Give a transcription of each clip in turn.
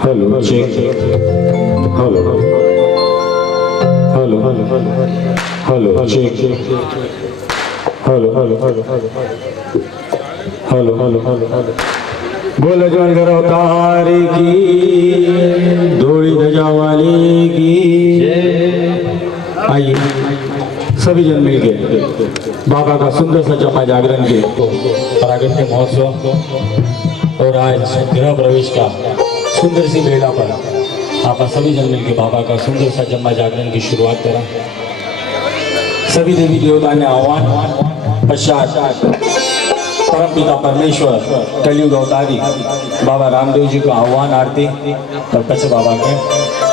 Hello check hello hello hello check hello hello hello hello hello hello बोल जवान घर अवतार की धोड़ी ध्वजा वाली की। आइए सभी जन मिलके बाबा का सुंदर सा जपा जागरण के प्रागट्य महोत्सव और आज गृह प्रवेश का सुंदर सी बेला पर आप सभी जन मिलकर बाबा का सुंदर सा जम्मा जागरण की शुरुआत करा। सभी देवी देवता ने आह्वान पश्चात परम पिता परमेश्वर कलयुग अवतारी बाबा रामदेव जी को आह्वान आरती और पश्चात बाबा के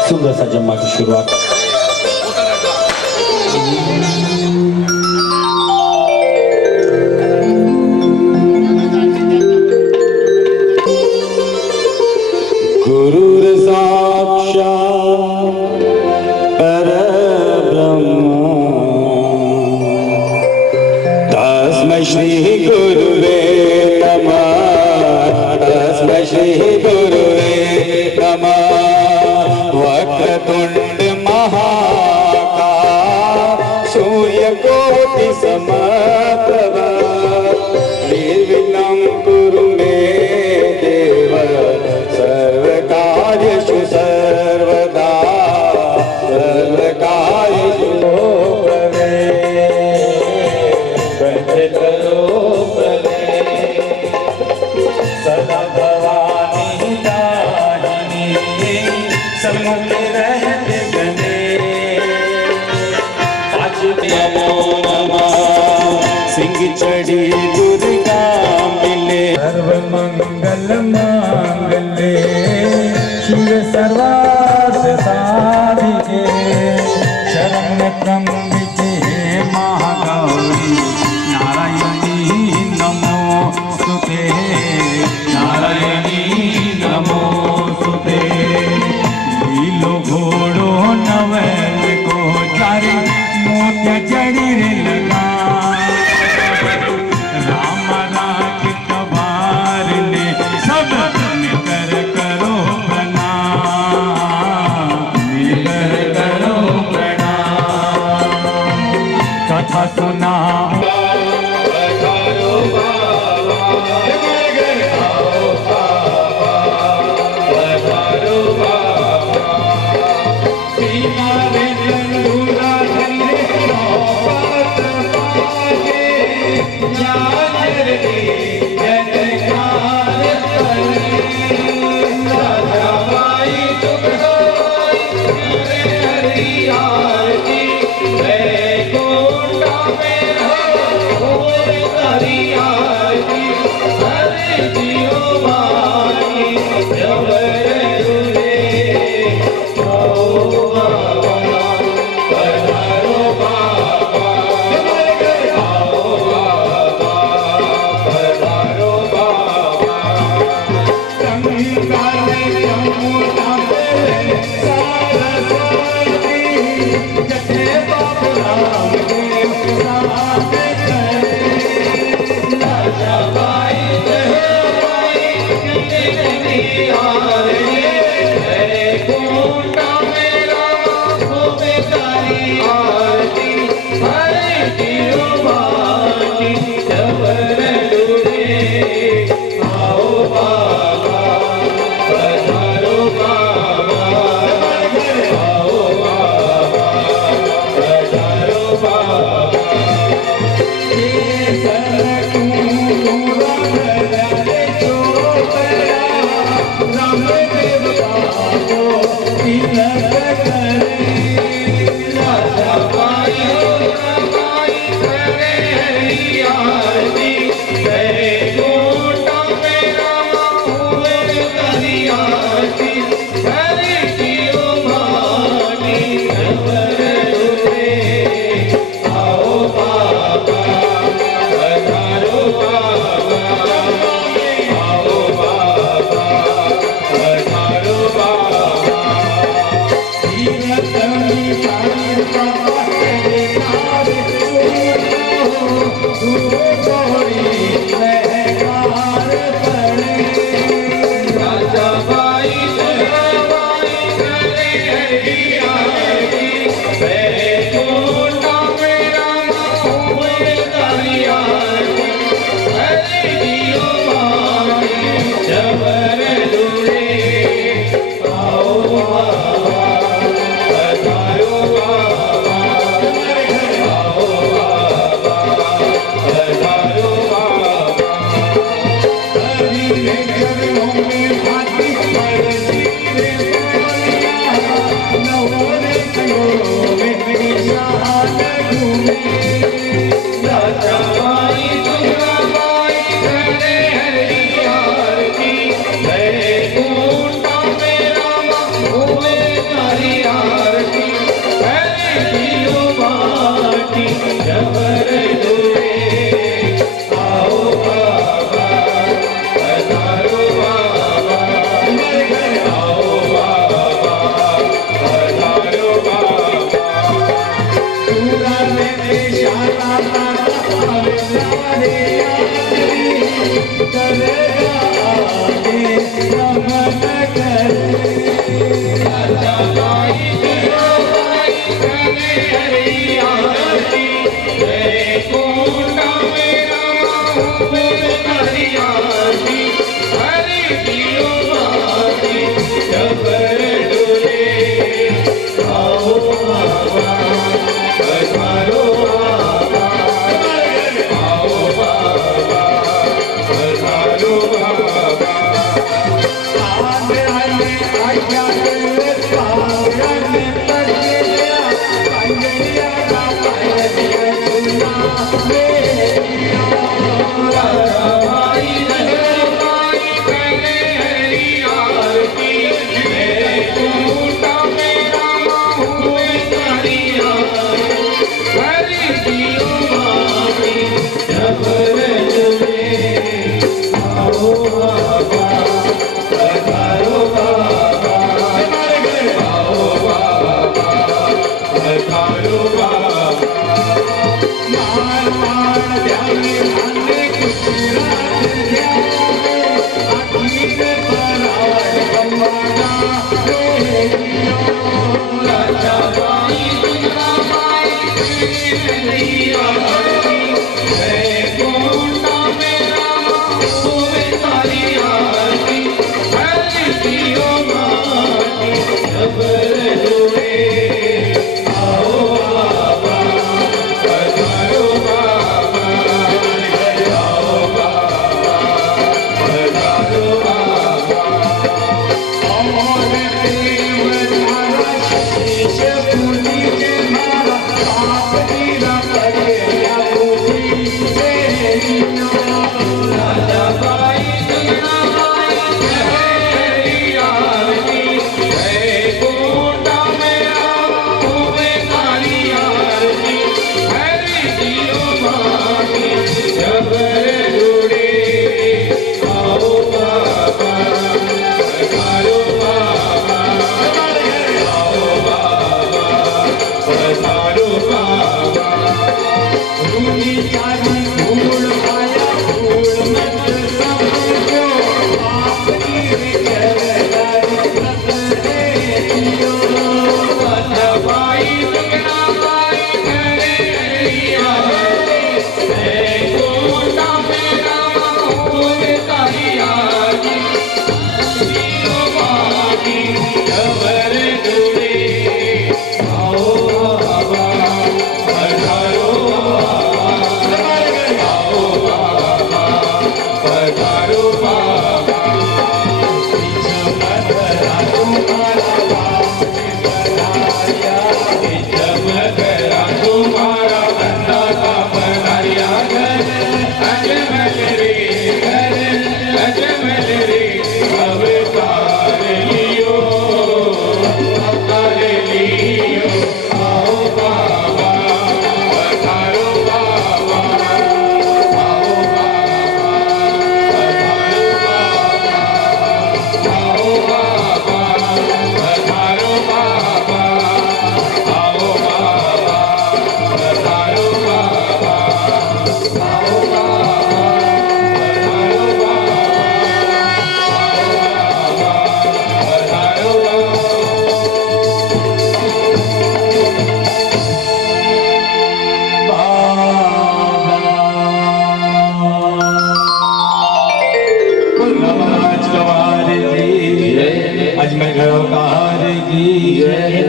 सुंदर सा जम्मा की शुरुआत। श्री गुरुवे नमः तस्मै श्री गुरुवे नमः। वक्रतुंड महाकाय सूर्यकोटि समप्रभ निर्विघ्नं कुरु मे देव सर्वकार्येषु सर्वदा सर्वकार्येषु सदा भवानी दाहिनी समुख रहते गने। आज नमो नमः सिंह चढ़ी दुर्गा मिले सर्व मंगल मांगले शिव सर्वार्थ साधिके शरण त्र्यंबिके महागौरी नारायणी नमोस्तुते नारायणी नमोस्तुते। लीलो घोड़ो नवल को चारी मोत्या चढ़ी रे लगा राम राज कबार ने सब मिलकर करो प्रणाम मिलकर करो प्रणाम। कथा सुना Bye.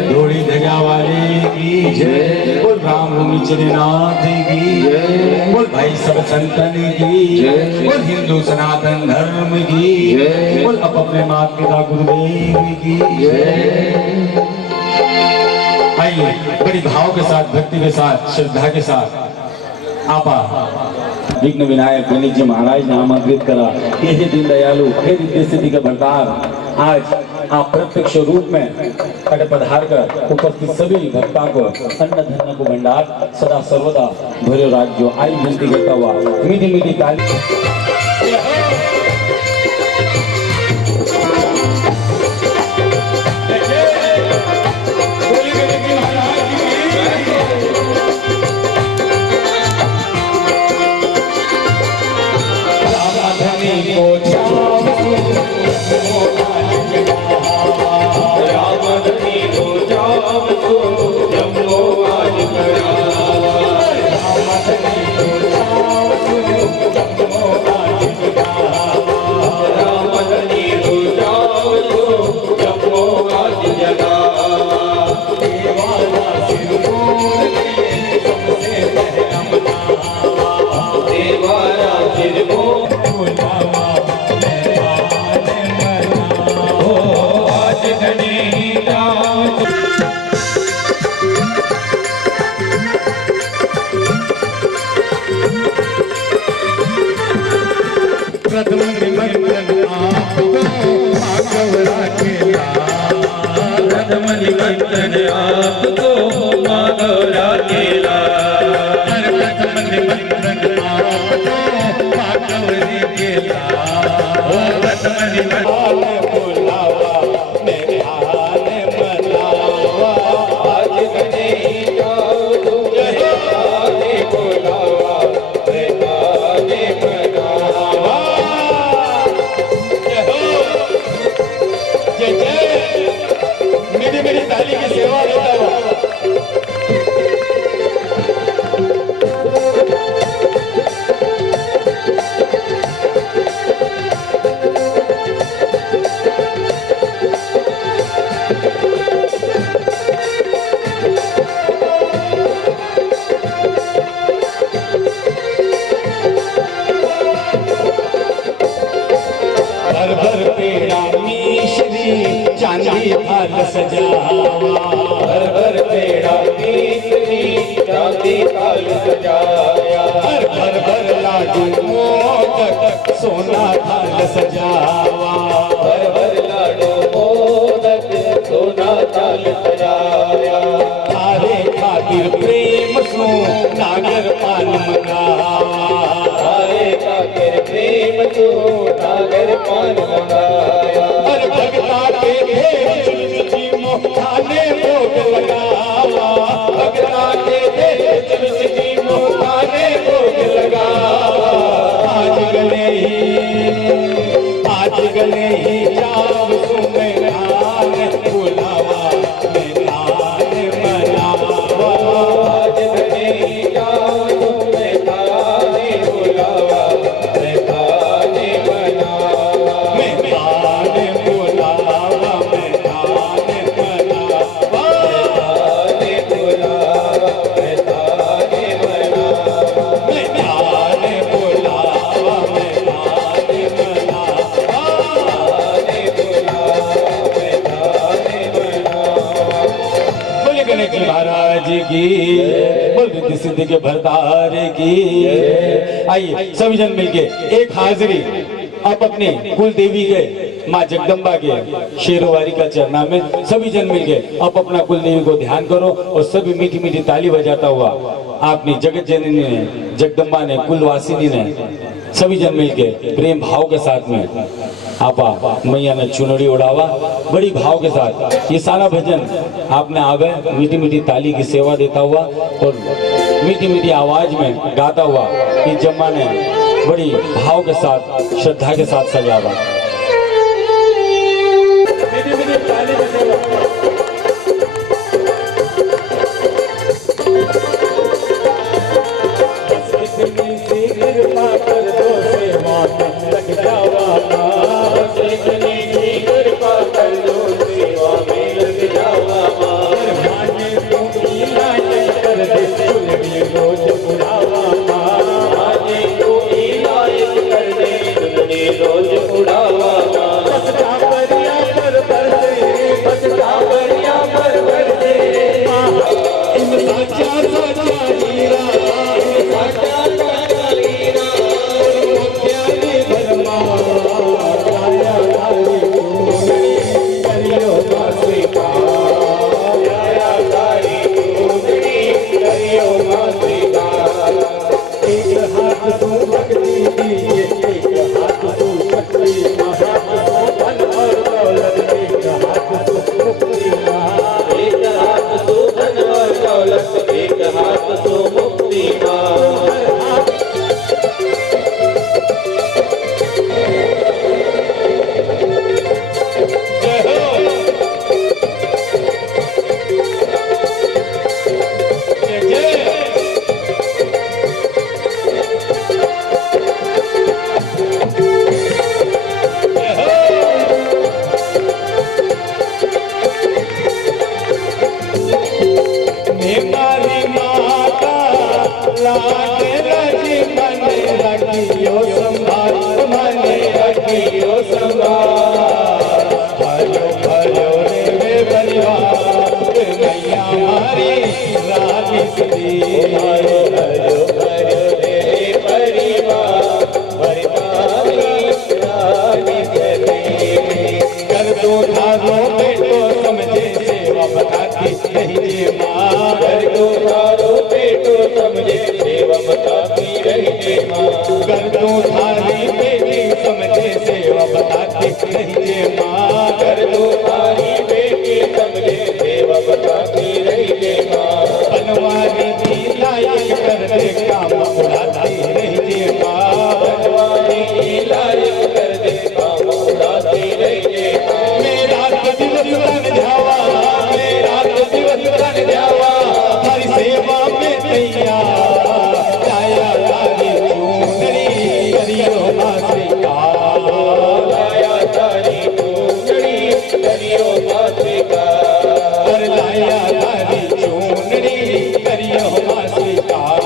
धोड़ी धजा वाले की जय, बोल राम भूमि चरनाथ की जय, बोल भाई सब संतन की जय, बोल हिंदू सनातन धर्म की जय, बोल अपने माता पिता गुरुदेव की जय। आइए बड़ी भाव के साथ, भक्ति के साथ, श्रद्धा के साथ आपा विघ्न विनायक गणेश जी महाराज ने आमंत्रित करा कि हे दीन दयालु, हे रिद्धि सिद्धि का भंडार, आज आप प्रत्यक्ष रूप में पधार कर उपस्थित सभी भक्तों को अन्न धन को भंडार सदा सर्वदा भरे राज्य आई विनती करता हुआ मीठी मीठी ताली। Oh फिर वो बुलावा मेहमान बनाओ आज घड़ी रात प्रथम निमंत्रण आपको माधव राखेला प्रथम निमंत्रण आपको माधव राखेला प्रथम निमंत्रण आपको माधव राखेला प्रथम निमंत्रण बुलावा मेहमान बनावा आज घड़ी जाओ तुझे आगे बुलावा मेहमान बनावा जय जय मेरी मेरी ताली की सेवा देता हुआ भर भर पेड़ा मिश्री चांदी थाल सजावा भर भर पेड़ा मिश्री चांदी थाल सजाया भर भर लाडू मोदक सोना थाल सजावा भर भर लाडू मोदक सोना थाल सजाया थारे खातिर प्रेम सो नागर पान मंगावा थारे खातिर प्रेम सो नागर पान मंगाया हर भगता के भेष जी मोहताने भोग लगावा भगता के भेष जी मोहताने भोग लगावा आज गले ही जाव सुने नान बुलावा मेहमान बनावा आज गले ही जाव सुने नान बुलावा मेहमान बनावा मेहमान बुलावा मेहमान बनावा मेहमान बुलावा मेहमान बनावा मेहमान बुलावा मेहमान बनावा बोले गणेश जी महाराज की बोल रिद्धि सिद्धि के भरतार की आइए सभी जन मिलके एक हाजिरी आप अपने कुल देवी के माँ जगदम्बा के शेरवारी का चरना में सभी जन मिलके आप अपना कुल देवी को ध्यान करो और सभी मीठी मीठी ताली बजाता हुआ आपने जगत जननी ने जगदम्बा ने कुलवासिनी ने सभी जन मिलके प्रेम भाव के साथ में आपा मैया ने चुनरी उड़ावा बड़ी भाव के साथ ये सारा भजन आपने आवे मीठी मीठी ताली की सेवा देता हुआ और मीठी मीठी आवाज में गाता हुआ इस जम्मा ने बड़ी भाव के साथ श्रद्धा के साथ सजावा मीठी मीठी ताली की सेवा रोज उड़ावा रखियो संभाल, माने रखियो संभाल। भयो भयो रे परिवार, मैया हमारी रानी श्री। भयो भयो रे परिवार, रानी श्री। कर दो धारो बेटो समझे सेवा बताती रहिए माँ। कर दो धारो बेटो समझे सेवा बताती रहिए माँ। कर दो थारी बेटी समझे सेवा बताती रहिए माँ। कर दो थारी बेटी समझे सेवा बताती रहिए माँ। बनवारी की लायक कर दे काम उड़ाती रहिए माँ। बनवारी की लायक कर दे काम उड़ाती रहिए माँ। मेरा दिवस तन ध्यावा, मेरा दिवस तन ध्यावा, हरी सेवा में तैयार। लाया तारी चूंदड़ी करियो माँ स्वीकार। लाया तारी चूंदड़ी करियो माँ स्वीकार। लाया तारी चूंदड़ी करियो माँ स्वीकार।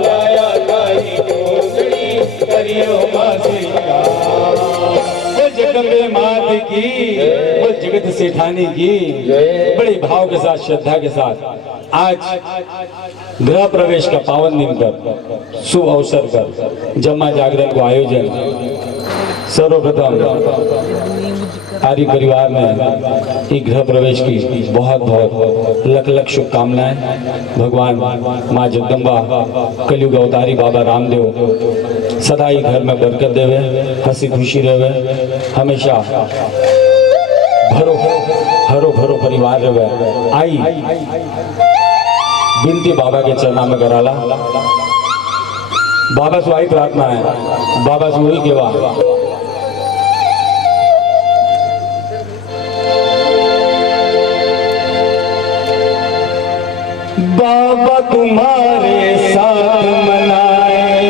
लाया तारी चूंदड़ी करियो माँ स्वीकार। वो जगदम्बे मात की, वो जगत सेठानी की बड़े भाव के साथ, श्रद्धा के साथ आज गृह प्रवेश का पावन दिन पर, शुभ अवसर पर जम्मा जागरण को आयोजन। सर्वप्रथम आर्य परिवार में एक गृह प्रवेश की बहुत बहुत लख लख शुभकामनाएं। भगवान माँ जगदम्बा कलयुग अवतारी बाबा रामदेव सदा ही घर में बरकत देवे, हंसी खुशी रहे, हमेशा भरो हरो भरो परिवार रहे। आई बिनती बाबा के चरणा में कराला। बाबा से आई प्रार्थना है, बाबा से वही केवा बाबा तुम्हारे साथ मनाए,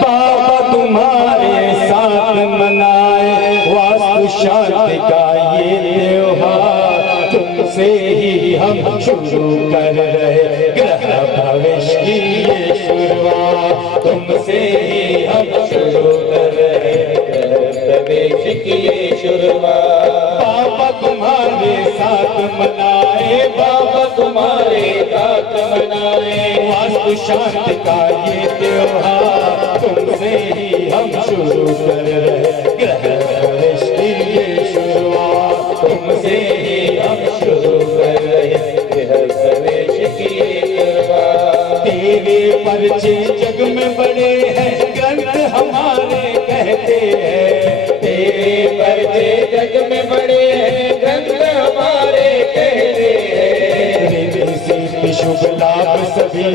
बाबा तुम्हारे साथ मनाए वास्तु शांति का ये त्योहार। तुमसे ही हम शुरू कर रहे गृह प्रवेश की ये शुरुआत। तुमसे ही हम शुरू कर रहे गृह प्रवेश की ये शुरुआत। बाबा तुम्हारे साथ मनाए, बाबा तुम्हारे साथ मनाए वास्तु शांति का ये त्योहार। तुमसे ही हम शुरू कर रहे गृह प्रवेश की ये शुरुआत। तुमसे ही हम शुरू कर रहे गृह प्रवेश की ये शुरुआत। तेरे परिचय जग में बड़े हैं, ग्रंथ हमारे कहते हैं। तेरे परिचय जग में बड़े हैं, ग्रंथ हमारे कहते हैं। रिद्धि शुभ लाभ सभी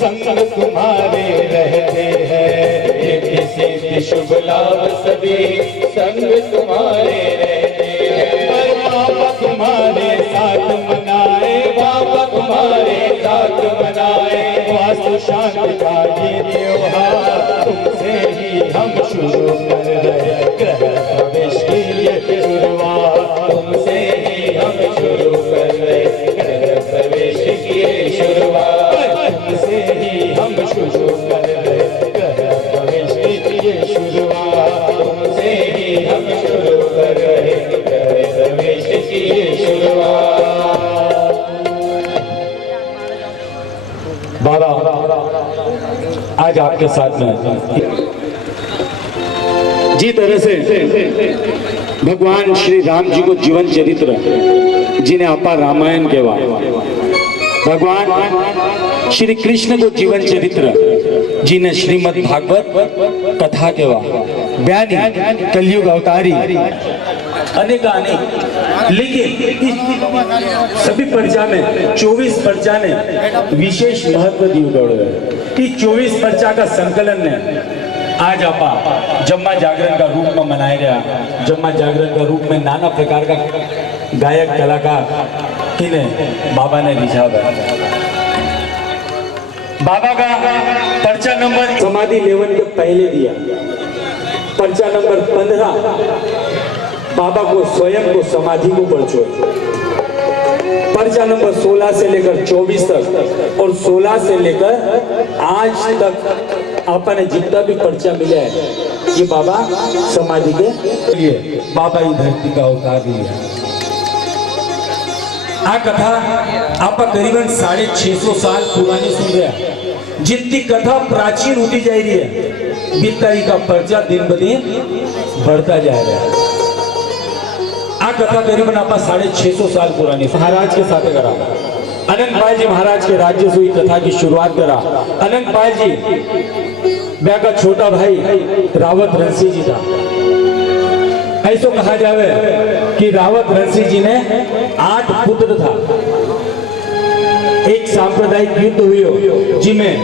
संग तुम्हारे रहते हैं। रिद्धि शुभ लाभ सभी संग तुम्हारे रहते हैं। पर बाबा तुम्हारे साथ मनाए, बाबा तुम्हारे साथ मनाए वास्तु शांति का ये त्योहार। तुमसे ही हम शुरू कर रहे गृह प्रवेश की ये शुरुआत। तुमसे ही हम शुरू कर रहे गृह प्रवेश की ये शुरुआत। तुमसे ही हम शुरू कर रहे गृह प्रवेश की ये शुरुआत। तुमसे ही हम शुरू कर रहे गृह प्रवेश की ये शुरुआत। बाबा आज आपके साथ में जी तरह से भगवान श्री राम जी को जीवन चरित्र जिन्हें अपा रामायण कहवा, भगवान श्री कृष्ण को जीवन चरित्र जिन्हें श्रीमद् भागवत कथा कहवा, बयानी कलयुग अवतारी अनेक अनेक। लेकिन इस सभी पर्चा में 24 पर्चा ने विशेष महत्व दियो है। इस 24 पर्चा का संकलन ने आज आपा जम्मा जागरण का रूप में मनाया गया। जम्मा जागरण का रूप में नाना प्रकार का गायक कलाकार किन्हें बाबा ने रिझावा। बाबा का पर्चा नंबर समाधि लेवन के पहले दिया। पर्चा नंबर 15 बाबा को स्वयं को समाधि को बरचो। पर्चा नंबर 16 से लेकर 24 तक और 16 से लेकर आज तक आपने जितना भी पर्चा मिला है ये बाबा समाधि के लिए बाबा ही धरती का अवतार लिया। आ कथा आप करीबन 650 साल पुरानी सुन रहे हैं। जितनी कथा प्राचीन होती जा रही है बिताई का पर्चा दिन ब दिन बढ़ता जा रहा है। आ कथा करीबन आप 650 साल पुरानी महाराज के साथ करा। अनंतपाल जी महाराज के राज्य से हुई कथा की शुरुआत करा। अनंतपाल जी ब्याह का छोटा भाई रावत रणसी जी था। ऐसा कहा जावे कि रावत रणसी जी ने 8 पुत्र था। एक सांप्रदायिक युद्ध हुई जिसमें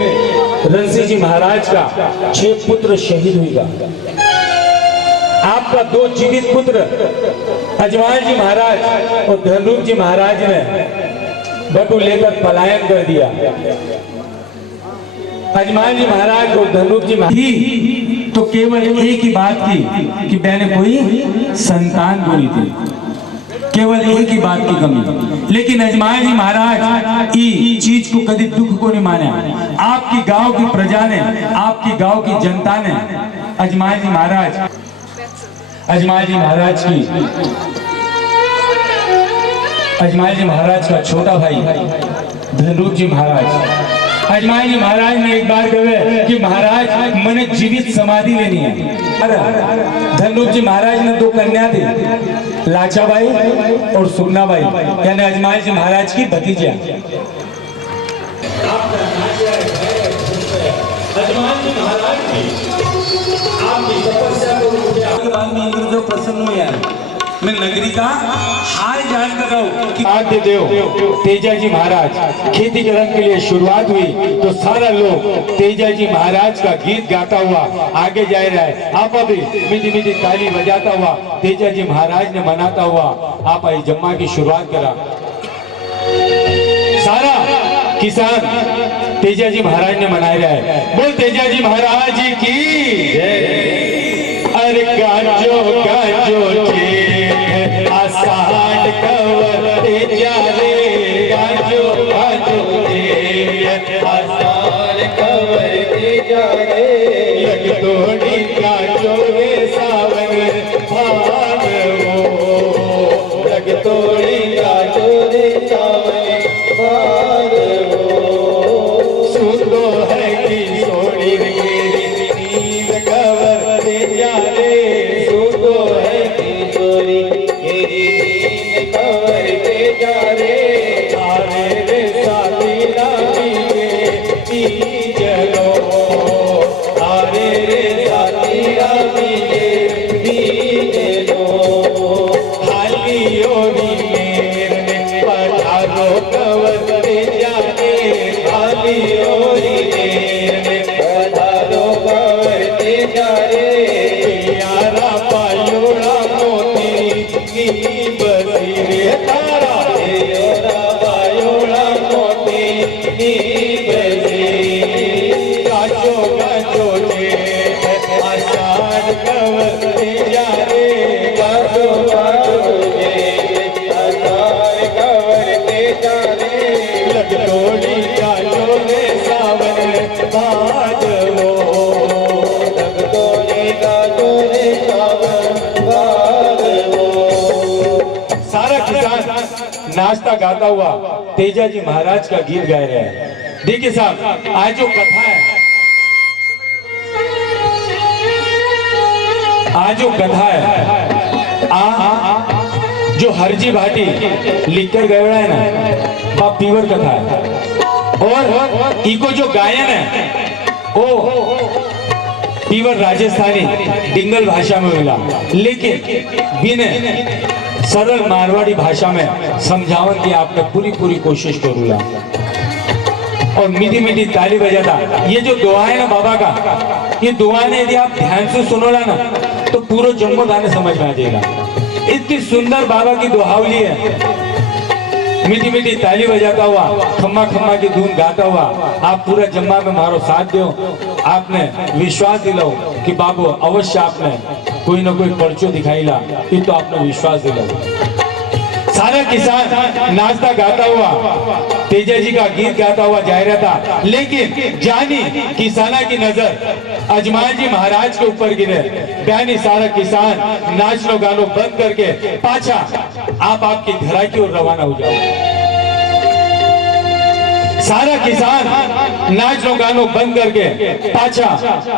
रणसी जी महाराज का 6 पुत्र शहीद हुआ। आपका 2 जीवित पुत्र अजमान जी महाराज और धनरूप जी महाराज ने बटू लेकर पलायन कर दिया। अजमान जी महाराज और धनरूप जी महाराज तो केवल एक ही बात की कि मैंने कोई संतान को नहीं थी, केवल एक ही बात की कमी। लेकिन अजमान जी महाराज इस चीज को कभी दुख को नहीं माना। आपकी गांव की प्रजा ने, आपकी गांव की जनता ने अजमान जी महाराज का छोटा भाई धनरूप जी महाराज, अजमान जी महाराज ने एक बार कहे कि महाराज मैंने जीवित समाधि लेनी है। धनरूप जी महाराज ने 2 कन्या दी, लाचाबाई और सुगनाबाई, यानी अजमान जी महाराज की भतीजा। अजमान जी महाराज आपकी तपस्या को बाद में इंद्र जो प्रसन्न हुए हैं, मैं नगरी का हाल जान कर रहा हूँ कि आद्य देव तेजा जी महाराज खेती करने के लिए शुरुआत हुई तो सारा लोग तेजा जी महाराज का गीत गाता हुआ आगे जा रहा है। आप अभी मीठी मीठी ताली बजाता हुआ तेजा जी महाराज ने मनाता हुआ आप आई जम्मा की शुरुआत करा। सारा किसान तेजा जी महाराज ने मनाया है। बोल तेजा जी महाराज की अरे गाजो गाजो आषाढ़ कवर तेजा रे, गाजो गाजो आषाढ़ कवर तेजा रे, लग तोड़ी गाजो रे सावन भाग वो, लग तोड़ी गाजो रे सावन भाग वो, सुनो है कि सोड़ी रे नील कवर तेजा रे, सुनो है कि सोड़ी नाचता गाता हुआ तेजा जी महाराज का गीत गा रहे हैं। देखिए साहब, आज जो कथा है, आज जो कथा है जो हरजी भाटी लिखकर गए है ना, वह पीवर कथा है। और इको जो गायन है वो पीवर राजस्थानी डिंगल भाषा में मिला, लेकिन बिना सरल मारवाड़ी भाषा में समझावन की आपने पूरी कोशिश करूँगा और मीठी मीठी ताली बजाता। ये जो दुआ है ना बाबा का, ये दुआ ने यदि आप ध्यान से सुनोला ना तो पूरा जम्मू दाने समझ में आ जाएगा। इतनी सुंदर बाबा की दुहावली है। मीठी मीठी ताली बजाता हुआ, खम्मा खम्मा की धुन गाता हुआ आप पूरा जम्मा में मारो साथ दो। आपने विश्वास दिलाओ कि बाबू अवश्य आपने कोई ना कोई पर्चो दिखाईला, ये तो आपने विश्वास दिलाओ। सारा किसान नाचता गाता हुआ तेजा जी का गीत गाता हुआ जा रहा था, लेकिन जानी किसाना की नजर अजमान जी महाराज के ऊपर गिरे। बयानी सारा किसान नाचनो गानो बंद करके पाछा आप आपकी घरा की ओर रवाना हो जाओ। सारा किसान नाचनो गानो बंद करके पाछा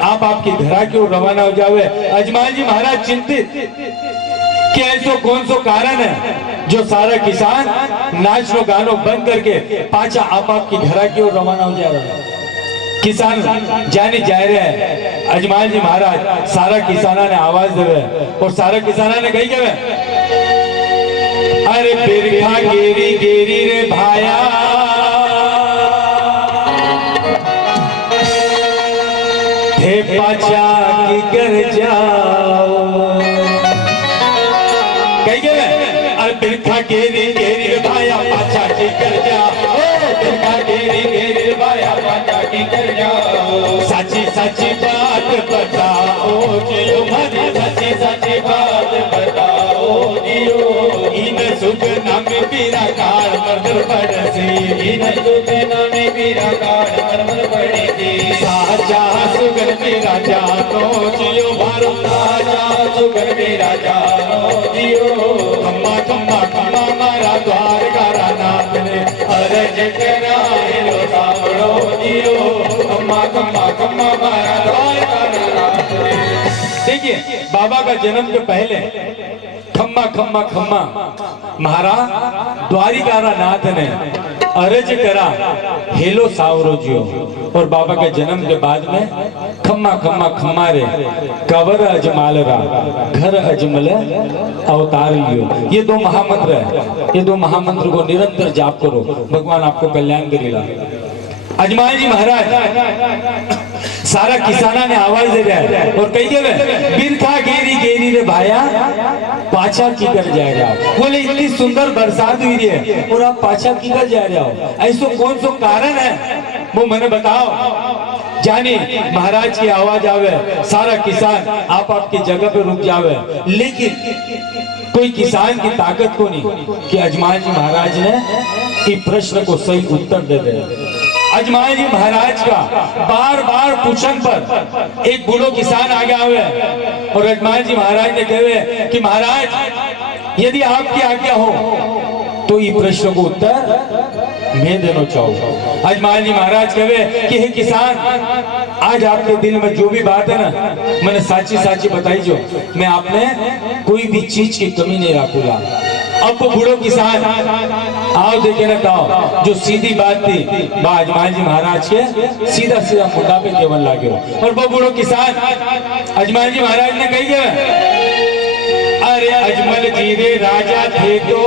आप आपकी घरा की ओर रवाना हो जावे। अजमान जी महाराज चिंतित कि ऐसो कौन सो कारण है जो सारा किसान नाचनो गानो बंद करके पाछा आप आपकी घरा की ओर रवाना हो जा रहा है। किसान जाने जा रहे हैं। अजमान जी महाराज सारा किसाना ने आवाज देवे और सारा किसाना ने कही के अरे बिरखा गेरी गेरी रे भाया थे पाछा की कर जाओ। कही के अरे बिरखा गेरी गेरी रे भाया पाछा की कर जाओ। बिरखा गेरी गेरी रे भाया पाछा की कर जाओ। साची साची बात बताओ जियो मारी साची साची बात बताओ जियो। इन सुख नाम पीरा काल मर्दर पड़सी इन सुख नाम पीरा काल मर्दर पड़सी। साचा सुगन पीरा जानो जियो मारो साचा सुगन पीरा जानो जियो। खम्मा खम्मा खम्मा मारा द्वार का नाथ ने अरज कराए लो सावड़ो जियो। खम्मा खम्मा खम्मा मारा द्वार का नाथ ने। देखिए बाबा का जन्म के पहले खम्मा खम्मा खम्मा महाराज द्वारिकारा नाथ ने अरज करा हेलो सावरो जियो। और बाबा के जन्म के बाद में खम्मा खम्मा खम्मा रे कवर अजमालरा घर अजमल अवतार लियो। ये दो महामंत्र है, ये दो महामंत्र को निरंतर जाप करो, भगवान आपको कल्याण करेगा। अजमान जी महाराज सारा किसाना ने आवाज दे रहा है और कही गए बिरखा गेरी गेरी रे भाया पाछा की कर जा रहा हो। बोले इतनी सुंदर बरसात हुई है और आप पाछा की कर जा रहे हो, ऐसो कौन सो कारण है वो मैंने बताओ। जाने महाराज की आवाज आवे सारा किसान आप आपकी जगह पे रुक जावे, लेकिन कोई किसान की ताकत को नहीं कि अजमान जी महाराज ने इस प्रश्न को सही उत्तर दे दे। अजमान जी महाराज का बार बार पूछन पर एक बूढ़ो किसान आगे आवे और अजमान जी महाराज ने कहे कि महाराज यदि आपकी आज्ञा हो तो ये प्रश्न को उत्तर मैं देना चाहूँ। अजमान जी महाराज कहे कि हे किसान आज आपके दिल में जो भी बात है ना मैंने साची साची बताई जो मैं आपने कोई भी चीज की कमी नहीं रखूंगा। अब वो बूढ़ो किसान आओ देखे ना ताओ जो सीधी बात थी बा अजमान जी महाराज के सीधा सीधा मुद्दा पे केवल लागे। और वो बूढ़ो किसान अजमान जी महाराज ने कही गया अरे अजमल जी रे राजा थे तो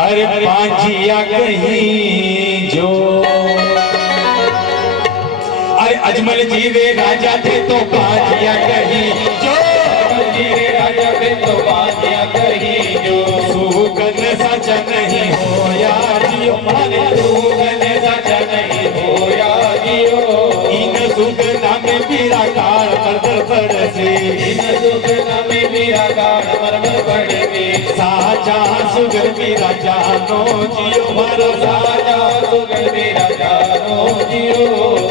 अरे पांचिया कहीं जो। अरे अजमल जी रे राजा थे तो पांचिया कहीं जो। जी रे राजा थे तो पांचिया कहीं जो। सुगन सच नहीं हो या जियो मारे सुगन सच नहीं हो या जियो। इन सुगना में पीरा काल मर्दर पड़से इन सुगना में पीरा काल मर्दर पड़से। साचा सुगन पीरा जानो जियो मारो साचा सुगन पीरा जानो जियो।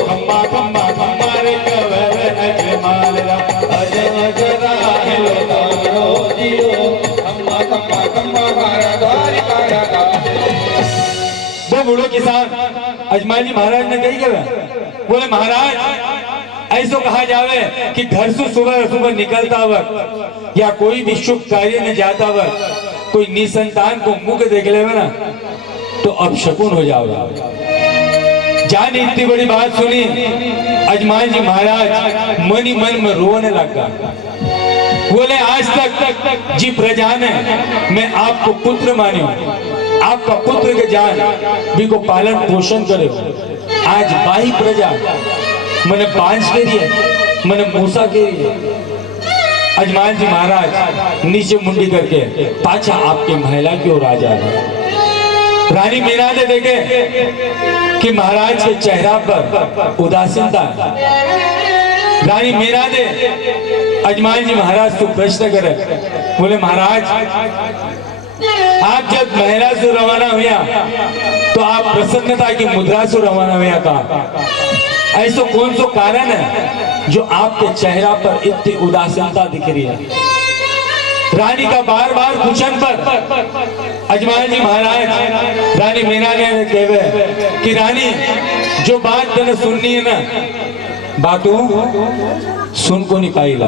खम्मा खम्मा खम्मा रे कवर अजमालरा अजमजरा हेलो तारो जियो। खम्मा खम्मा खम्मा मारा द्वारिकारा नाथ। वो बूढ़ो किसान अजमान जी महाराज ने कही गया बोले महाराज ऐसो कहा जावे कि घर से सुबह सुबह निकलता वक्त या कोई भी शुभ कार्य में जाता वक्त कोई निसंतान को मुख देख ले ना तो अपशकुन हो जाओगा। जाने इतनी बड़ी बात सुनी अजमान जी महाराज मन ही मन में रोने लगा। बोले आज तक जी प्रजा ने मैं आपको पुत्र माने आपका पुत्र के जान भी को पालन पोषण करे। आज बाही प्रजा मैंने पांच के लिए मैंने मूसा के लिए। अजमान जी महाराज नीचे मुंडी करके पाछा आपके महिला की ओर आ जा रहे। रानी मीरा ने देखे कि महाराज के चेहरा पर उदासीनता। रानी मीरा ने अजमान जी महाराज तो प्रश्न करे, बोले महाराज आप जब महिला से रवाना हुआ तो आप प्रसन्नता की मुद्रा से रवाना हुआ था, ऐसा कौन सा कारण है जो आपके चेहरा पर इतनी उदासीनता दिख रही है? रानी का बार बार पूछन पर अजमान जी महाराज रानी मीना ने कहे कि रानी जो बात तने सुननी है ना, बातों सुन को नहीं पाईला,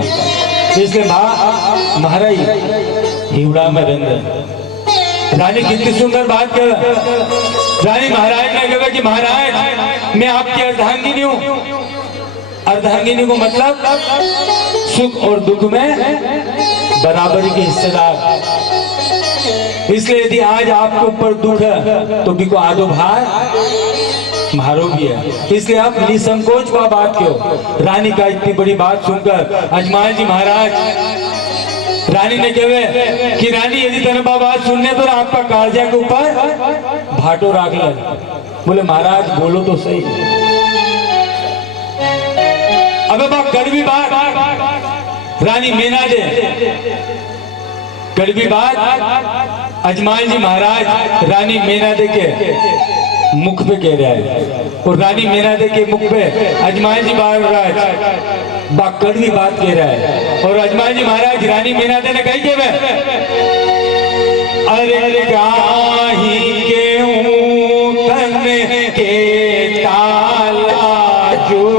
इसलिए महाराज हिवड़ा में रंग। रानी कितनी सुंदर बात कर, रानी महाराज ने कहा कि महाराज मैं आपकी अर्धांगिनी हूँ। अर्धांगिनी को मतलब सुख और दुख में बराबरी के हिस्सेदार, इसलिए यदि आज आपके ऊपर दुख है तो भी को आधो भार मारो भी है, इसलिए आप निसंकोच का बात क्यों। रानी का इतनी बड़ी बात सुनकर अजमान जी महाराज रानी ने कहे कि रानी यदि तेरे बात सुनने तो आपका कालजा के ऊपर भाटो राख ले। बोले महाराज बोलो तो सही। अबे बात कड़वी बात रानी मीना दे, कड़वी बात अजमान जी महाराज रानी मीना दे के मुख पे कह रहा है, और रानी मीना दे के मुख पे अजमान जी महाराज कड़वी बात कह रहा है। और अजमान जी महाराज रानी मीना दे ने कही के अरे गाही के तन के ताला जो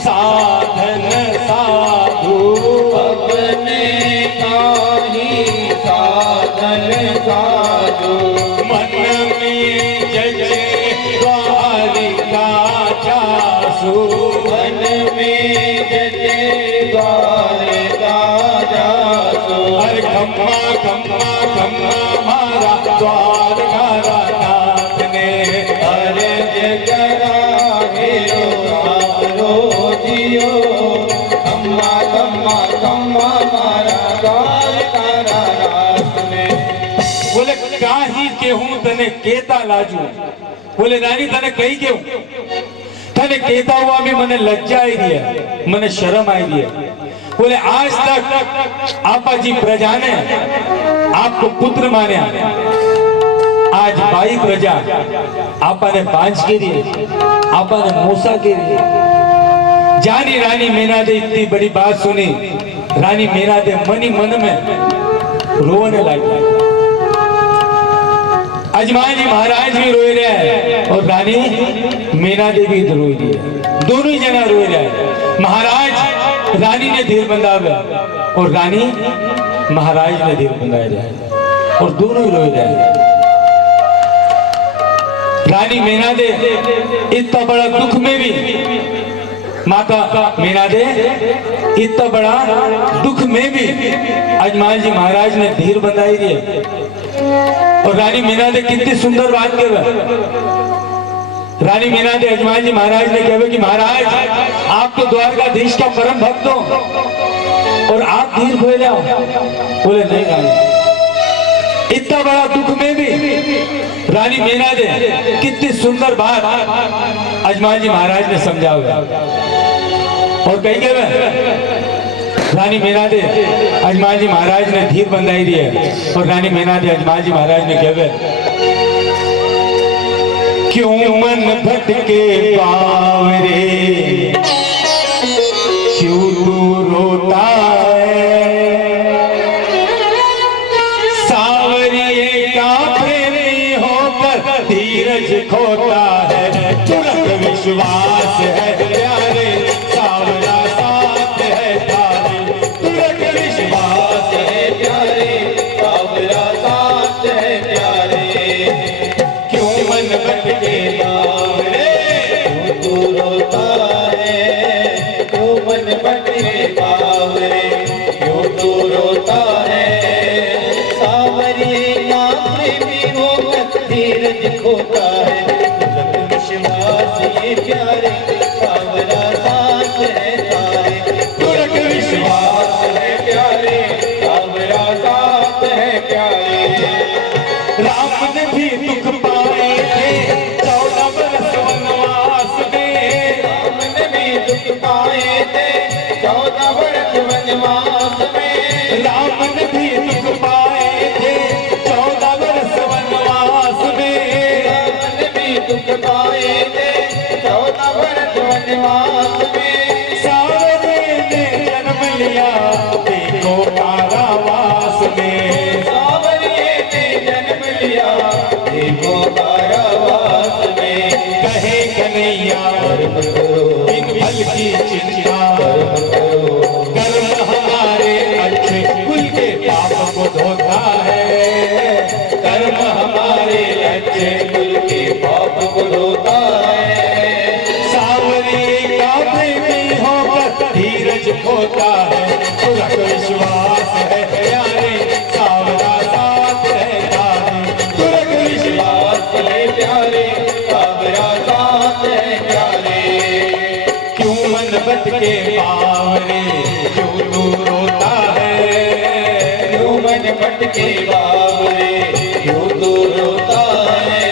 साधन साधु अपने काही साधन साधु मन में जजे द्वारिका जासु मन में जजे द्वारिका जासु अरे खम्मा खम्मा खम्मा मारा द्वारका नाथ ने अरे जगरा बोले काही केहू तने केता लाजू। बोले रानी तने कही केहू तने केता हुआ भी मने लज्जा आई रही है, मने शर्म आई रही है। बोले आज तक आपा जी प्रजा ने आपको पुत्र माने, आज बाई प्रजा आपा ने बांझ के लिए आपा ने मूसा के लिए जानी। रानी मीना दे इतनी बड़ी बात सुनी, रानी मीना दे मनी मन में रोने लगी। अजमान जी महाराज भी रोए रहे हैं और रानी मीना दे भी रोई रही है, दोनों ही जना रोए रहे हैं। महाराज रानी ने धीर बंधावे और रानी महाराज ने धीर बंधाए रहे और दोनों ही रोए रहे हैं। रानी मीना दे इतना बड़ा दुख में भी माता मीना दे इतना बड़ा दुख में भी अजमान जी महाराज ने धीर बंधाई रही। और रानी मीना दे कितनी सुंदर बात कह रानी मीना दे अजमान जी महाराज ने कहे कि महाराज आप तो द्वारकाधीश का परम भक्त हो और आप धीर खोए जाओ। बोले नहीं रानी, इतना बड़ा दुख में भी रानी मीना दे कितनी सुंदर बात अजमान जी महाराज ने समझा हुआ। और कही के रानी मीना दे अजमान जी महाराज ने धीर बंधाई दी है। और रानी मीना दे अजमान जी महाराज ने कहे क्यों मन भटके बावरे क्यों तू रोता है, सावरिये का प्रेमी होकर धीरज खोता है। तुरंत विश्वास है प्यारे सावरा साथ है तारे, तुरंत विश्वास है प्यारे सावरा साथ है प्यारे। क्यों मन भटके बावरे क्यों तू रोता है, क्यों मन भटके बावरे क्यों तू रोता है, सावरिये का प्रेमी होकर धीरज खोता है। तुरंत विश्वास विश्वास ये प्यारे सावरा साथ है प्यारे तुरक विश्वास है प्यारे सावरा साथ है प्यारे राम ने भी दुख पाए थे 14 वर्ष वनवास में। राम ने भी दुख पाए थे 14 वर्ष वनवास में राम ने भी दुख पाए थे 14 वर्ष वनवास में। राम ने भी दुख पाए थे 14 वर्ष वनवास में सावरे ने जन्म लिया देखो कारावास में। सावरिये ने जन्म लिया देखो कारावास में कहे कन्हैया इन फल की चिंता कर्म हमारे अच्छे कुल के पाप को धोता है। कर्म हमारे अच्छे कुल के पाप को धोता है सावरी का प्रेमी होकर धीरज खोता है। तुरक विश्वास है प्यारे सावरा साथ है प्यारे। तुरक विश्वास है प्यारे सावरा साथ है प्यारे क्यों मन बत के बावरे क्यों तू रोता है। क्यों मन भटके बावरे क्यों तू रोता है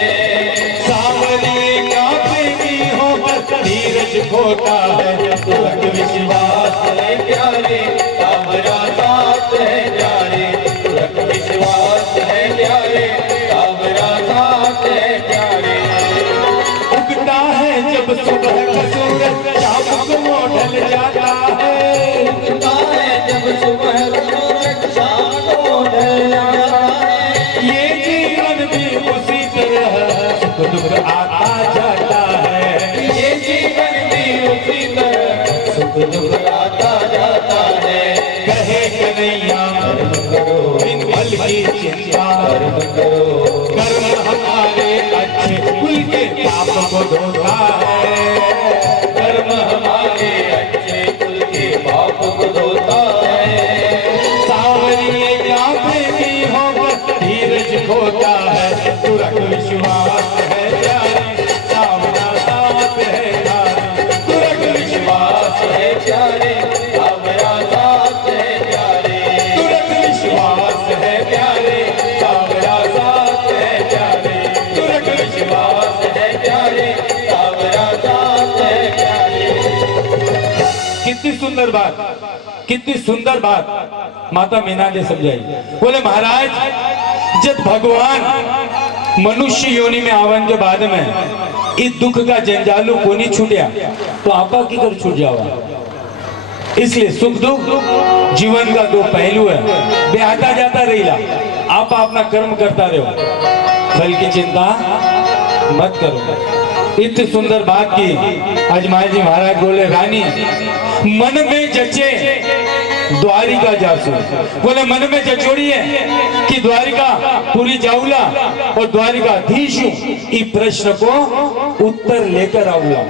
सावरी का प्रेमी होकर धीरज खोता है। तुरक विश्वास है प्यारे सावरा साथ है प्यारे तुरक विश्वास है प्यारे सावरा साथ है प्यारे उगता है जब सुबह का सूरज शाम को ढल जाता है। उगता है जब सुबह सूरज शाम को ढल जाता है ये जीवन भी उसी तरह सुख दुख आता जाता है। ये जीवन भी उसी तरह सुख दुख आता जाता है कहे कन्हैया इन फल की चिंता कर्म हमारे अच्छे कुल के पाप को धोता है। कर्म हमारे अच्छे कुल के पाप को धोता है सावरिये का प्रेमी होकर धीरज खोता है। तुरक विश्वास है प्यारे सावरा साथ है प्यारे। तुरक विश्वास है प्यारे सावरा साथ है प्यारे तुरक विश्वास है प्यारे सावरा साथ है प्यारे। तुरक विश्वास है प्यारे सावरा साथ है प्यारे कितनी सुंदर बात, कितनी सुंदर बात माता मीना ने समझाई। बोले महाराज जब भगवान मनुष्य योनि में आवन के बाद में इस दुख का जंजालू को नहीं छूटिया तो आपा की कर छूट जावा। इसलिए सुख दुख जीवन का दो पहलू है, बे आता जाता रहीला। आप अपना कर्म करता रहो, फल की चिंता मत करो। इतनी सुंदर बात की अजमाई जी महाराज बोले रानी मन में जचे द्वारिका जासू। बोले मन में जचोड़ी है कि द्वारिका पूरी जाऊला और द्वारिकाधीश इस प्रश्न को उत्तर लेकर आऊला।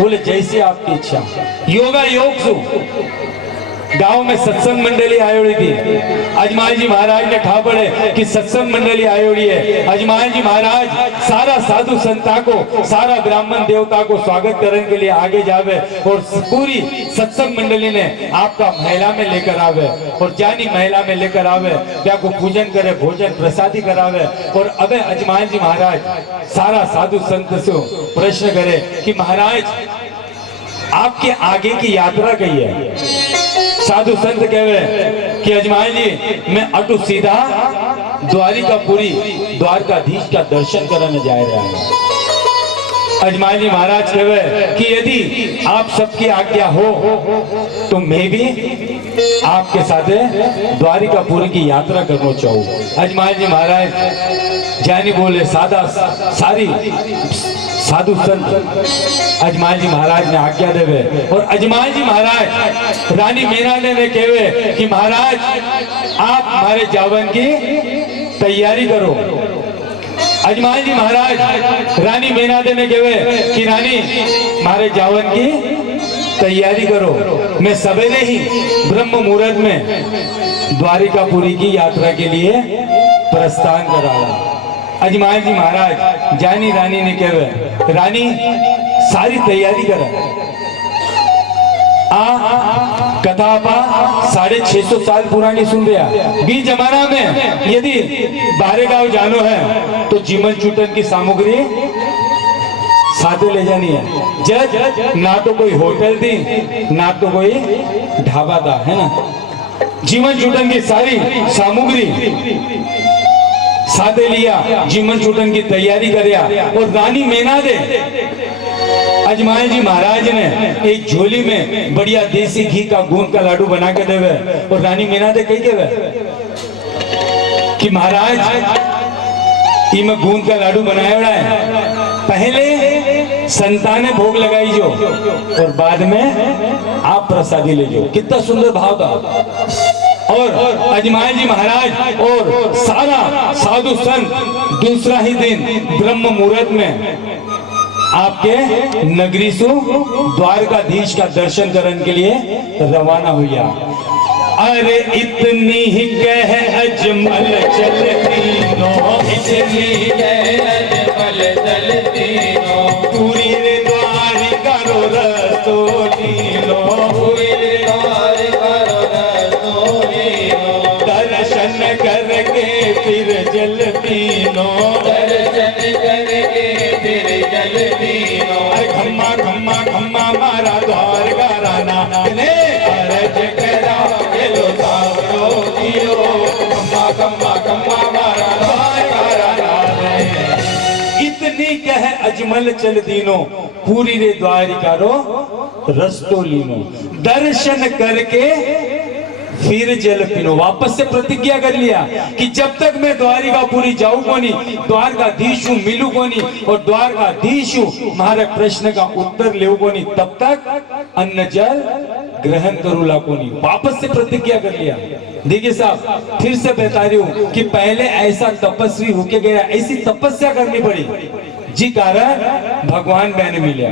बोले जैसे आपकी इच्छा। योगा योग सु गांव में सत्संग मंडली आयोड़ी थी। अजमाई जी महाराज ने कहा पड़े कि सत्संग मंडली आयोड़ी है। अजमाई जी महाराज सारा साधु संता को सारा ब्राह्मण देवता को स्वागत करने के लिए आगे जावे और पूरी सत्संग मंडली ने आपका महिला में लेकर आवे और जानी महिला में लेकर आवे, क्या को पूजन करे, भोजन प्रसादी करावे। और अब अजमाई जी महाराज सारा साधु संत से प्रश्न करे कि महाराज आपके आगे की यात्रा कही है। साधु संत कहे कि अजमाई जी मैं अटू सीधा द्वारिकापुरी द्वारकाधीश का दर्शन करने जा रहा है। अजमाई जी महाराज कहे कि यदि आप सबकी आज्ञा हो तो मैं भी आपके साथ द्वारिकापुरी की यात्रा करना चाहूँ। अजमाई जी महाराज जानी बोले सादा सारी साधु संत अजमाई जी महाराज ने आज्ञा देवे और अजमाई जी महाराज रानी मीना ने कहे कि महाराज आप हमारे जावन की तैयारी करो। अजमाई जी महाराज रानी मीना ने कहे कि रानी हमारे जावन की तैयारी करो, मैं सवेरे ही ब्रह्म मुहूर्त में द्वारिकापुरी की यात्रा के लिए प्रस्थान करा रहा। अजमाई जी महाराज जानी रानी ने कहे रानी सारी तैयारी करा। कथा पा 650 साल पुरानी सुन रहा। बीच जमाना में यदि बाहरे गांव जानो है तो जीवन चूटन की सामग्री साथे ले जानी है। जज ना तो कोई होटल थी ना तो कोई ढाबा था, है ना। जीवन चूटन की सारी सामग्री साथे लिया, जीवन चूटन की तैयारी करया। और रानी मेना दे अजमाल जी महाराज ने एक झोली में बढ़िया देसी घी का गूंद का लाडू बना के देवे। और रानी मीना दे कही देवे कि महाराज इमे गूंद का लाडू बनाया है, पहले संताने भोग लगाई जो और बाद में आप प्रसादी ले जो। कितना सुंदर भाव था। और अजमाल जी महाराज और सारा साधु संत दूसरा ही दिन ब्रह्म मुहूर्त में आपके नगरी सु द्वारकाधीश का दर्शन करने के लिए रवाना हुआ। अरे इतनी ही कह अजमल चलती नो, इतनी कह अजमल चलती नो, पूरी रे द्वारिका रो रसोली लो, पूरी द्वारिका रो रसोली लो, दर्शन करके फिर जलती नो, दर्शन करके फिर जलती नो। अरे खम्मा खम्मा खम्मा मारा द्वारका राना ने अरज करा ये लो सावरो दियो, कम्मा कम्मा कम्मा मारा द्वारका राना रे। इतनी कह अजमल चल दीनो, पूरी रे द्वारिका रो रस्तो लीनो, दर्शन करके फिर जल पीनो। वापस से प्रतिज्ञा कर लिया कि जब तक मैं द्वारिकापुरी जाऊं को नहीं, द्वारकाधीश मिलू को नहीं और द्वारकाधीश हमारे प्रश्न का उत्तर ले को नहीं, तब तक अन्न जल ग्रहण करूला को नहीं। वापस से प्रतिज्ञा कर लिया। देखिए साहब, फिर से बता रही हूँ कि पहले ऐसा तपस्वी होके गया, ऐसी तपस्या करनी पड़ी जी कारण भगवान मैंने मिला।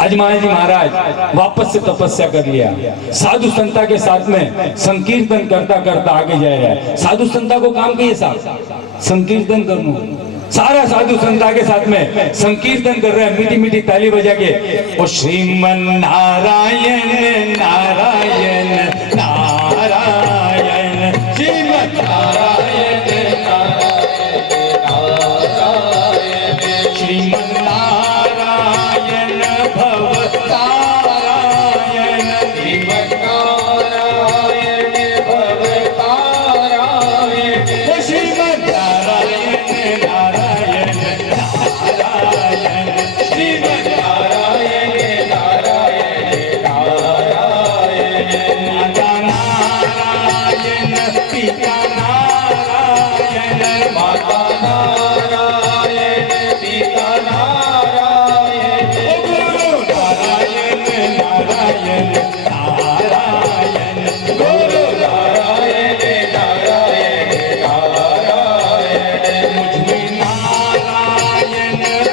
अजमाल जी महाराज वापस से तपस्या कर लिया। साधु संता के साथ में संकीर्तन करता करता आगे जा रहा है। साधु संता को काम किए साहब संकीर्तन करना। सारा साधु संता के साथ में संकीर्तन कर रहे हैं, मीठी मीठी ताली बजा के। और श्रीमन नारायण नारायण नारायण, श्रीमन नारायण नारायण, श्रीमन नारायण भव तारायण, श्रीमन नारायण भव तारायण, ओ श्रीमन नारायण नारायण नारायण, श्रीमन नारायण नारायण नारायण, माता नारायण पिता नारायण, माता नारायण पिता नारायण, ओ गुरु नारायण नारायण नारायण, गुरु नारायण नारायण नारायण, मुझमें नारायण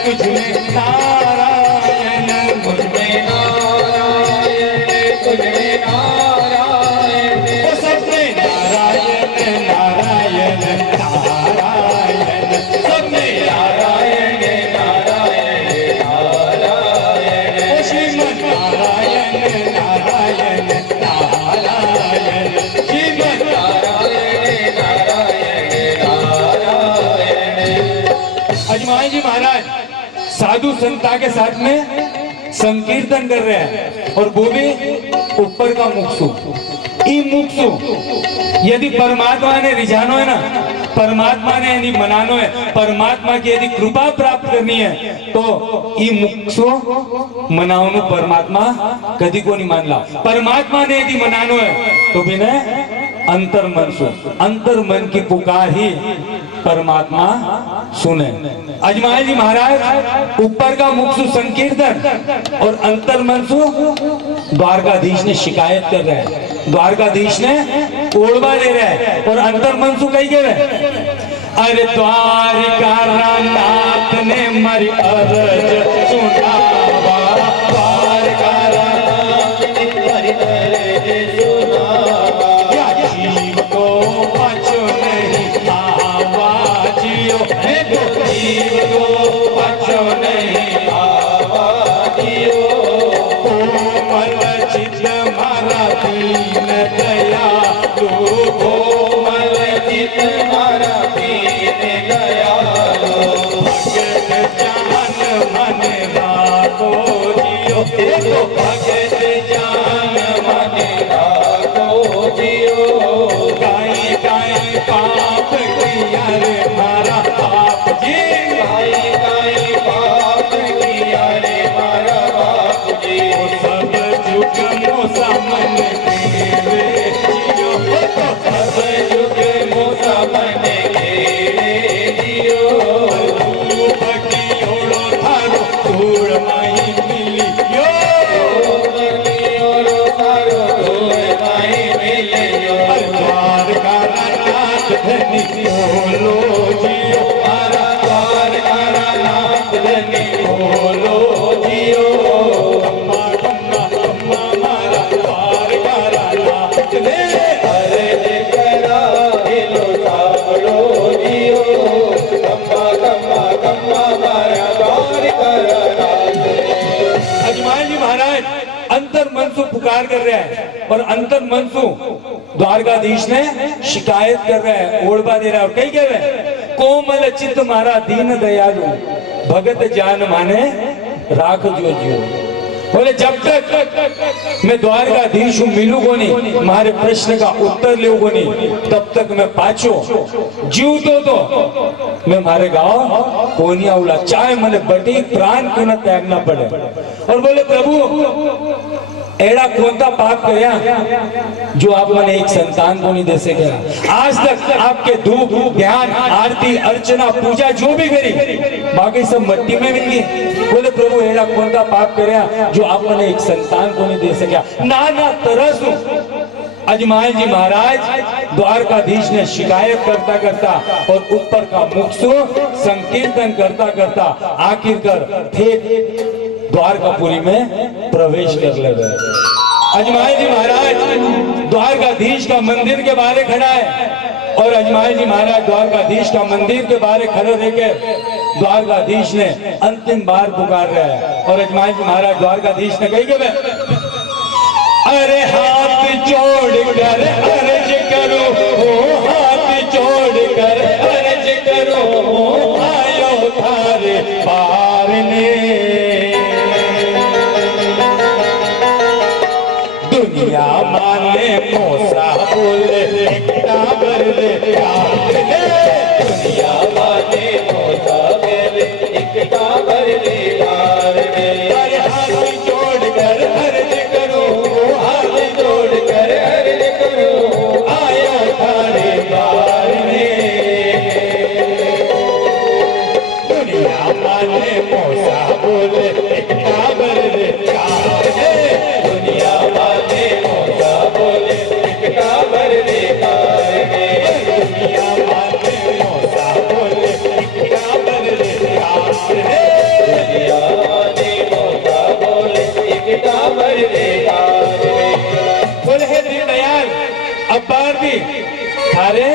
तुझमें नारायण, मुझमें नारायण तुझमें नारायण, ओ सबमें नारायण नारायण नारायण, सबमें नारायण नारायण नारायण, ओ श्रीमन नारायण नारायण नारायण, श्रीमन नारायण नारायण नारायण। अजमाल जी महाराज साधु संता के साथ में संकीर्तन कर रहे हैं और वो भी ऊपर का मुक्सु ई मुक्सु। यदि परमात्मा ने रिझानो है ना, परमात्मा ने यदि मनानो है, परमात्मा की यदि कृपा प्राप्त करनी है तो ई मुक्सु मनाओनु परमात्मा कभी को नहीं मानला। परमात्मा ने यदि मनानो है तो बिना अंतर मन सु, अंतर मन की पुकार ही परमात्मा सुने। अजमाल जी महाराज ऊपर का मुक्सु संकीर्तन और अंतर मनसु द्वारकाधीश ने शिकायत कर रहे हैं, द्वारकाधीश ने ओढ़वा ले रहे हैं और अंतर मनसु कही कह रहे, अरे द्वारिका नाथ ने मरी अरज सुनावा, द्वारिका नाथ ने मरी अरज सुनावा, या जीव को पाछो नहीं आवाजियो, जीव को पाछो नहीं आवा अंतर मनसु पुकार कर रहा है और अंतर मनसु द्वारकाधीश ने शिकायत कर रहा है, ओढ़वा दे रहा है और कही कह रहे हैं, कोमल चित्त मारा दीन दयालु भगत जान माने राख जो जियो। बोले जब तक मैं द्वारकाधीश मिलू को नहीं, हमारे प्रश्न का उत्तर ले को नहीं, तब तक मैं पाछो जीव तो मैं मारे गाँव कोनिया उला, चाहे मैंने बटी प्राण क्यों न त्यागना पड़े। और बोले प्रभु एड़ा कोणता पाप करया जो आप मैंने एक संतान को नहीं दे सके, आज तक आपके धूप ध्यान आरती अर्चना पूजा जो भी करी बाकी सब मट्टी में मिल गई। बोले प्रभु एड़ा कोणता पाप करया जो आप मैंने एक संतान को नहीं दे सका। ना तरस अजमाल जी महाराज द्वारकाधीश ने शिकायत करता करता और ऊपर का मुक्सु संकीर्तन करता करता आखिरकार थे द्वारकापुरी में प्रवेश कर लगे। अजमाल जी महाराज द्वारकाधीश का मंदिर के बाहर खड़ा है और अजमाल जी महाराज द्वारकाधीश का मंदिर के बाहर खड़े रहकर द्वारकाधीश ने अंतिम बार पुकार रहा है। और अजमाल जी महाराज द्वारकाधीश ने कही के अरे हाथ जोड़ कर अर्ज करो, हाथ जोड़ कर अर्ज करो, आयो थारे पार ने दुनिया माने मोसा बोले टाबर ले दुनिया माने मोसा बोले एक टाबर ले यार ने। अरे हाथ जोड़ कर अर्ज करो, हाथ जोड़ कर अर्ज करो, आयो थारे पार ने दुनिया माने मोसा बोले टाबर ले दुनिया माने मोसा बोले एक टाबर ले यार ने। दुनिया माने मोसा बोले टाबर ले दुनिया माने मोसा बोले एक टाबर ले यार ने। बोले हे दीनदयाल अब बार भी थारे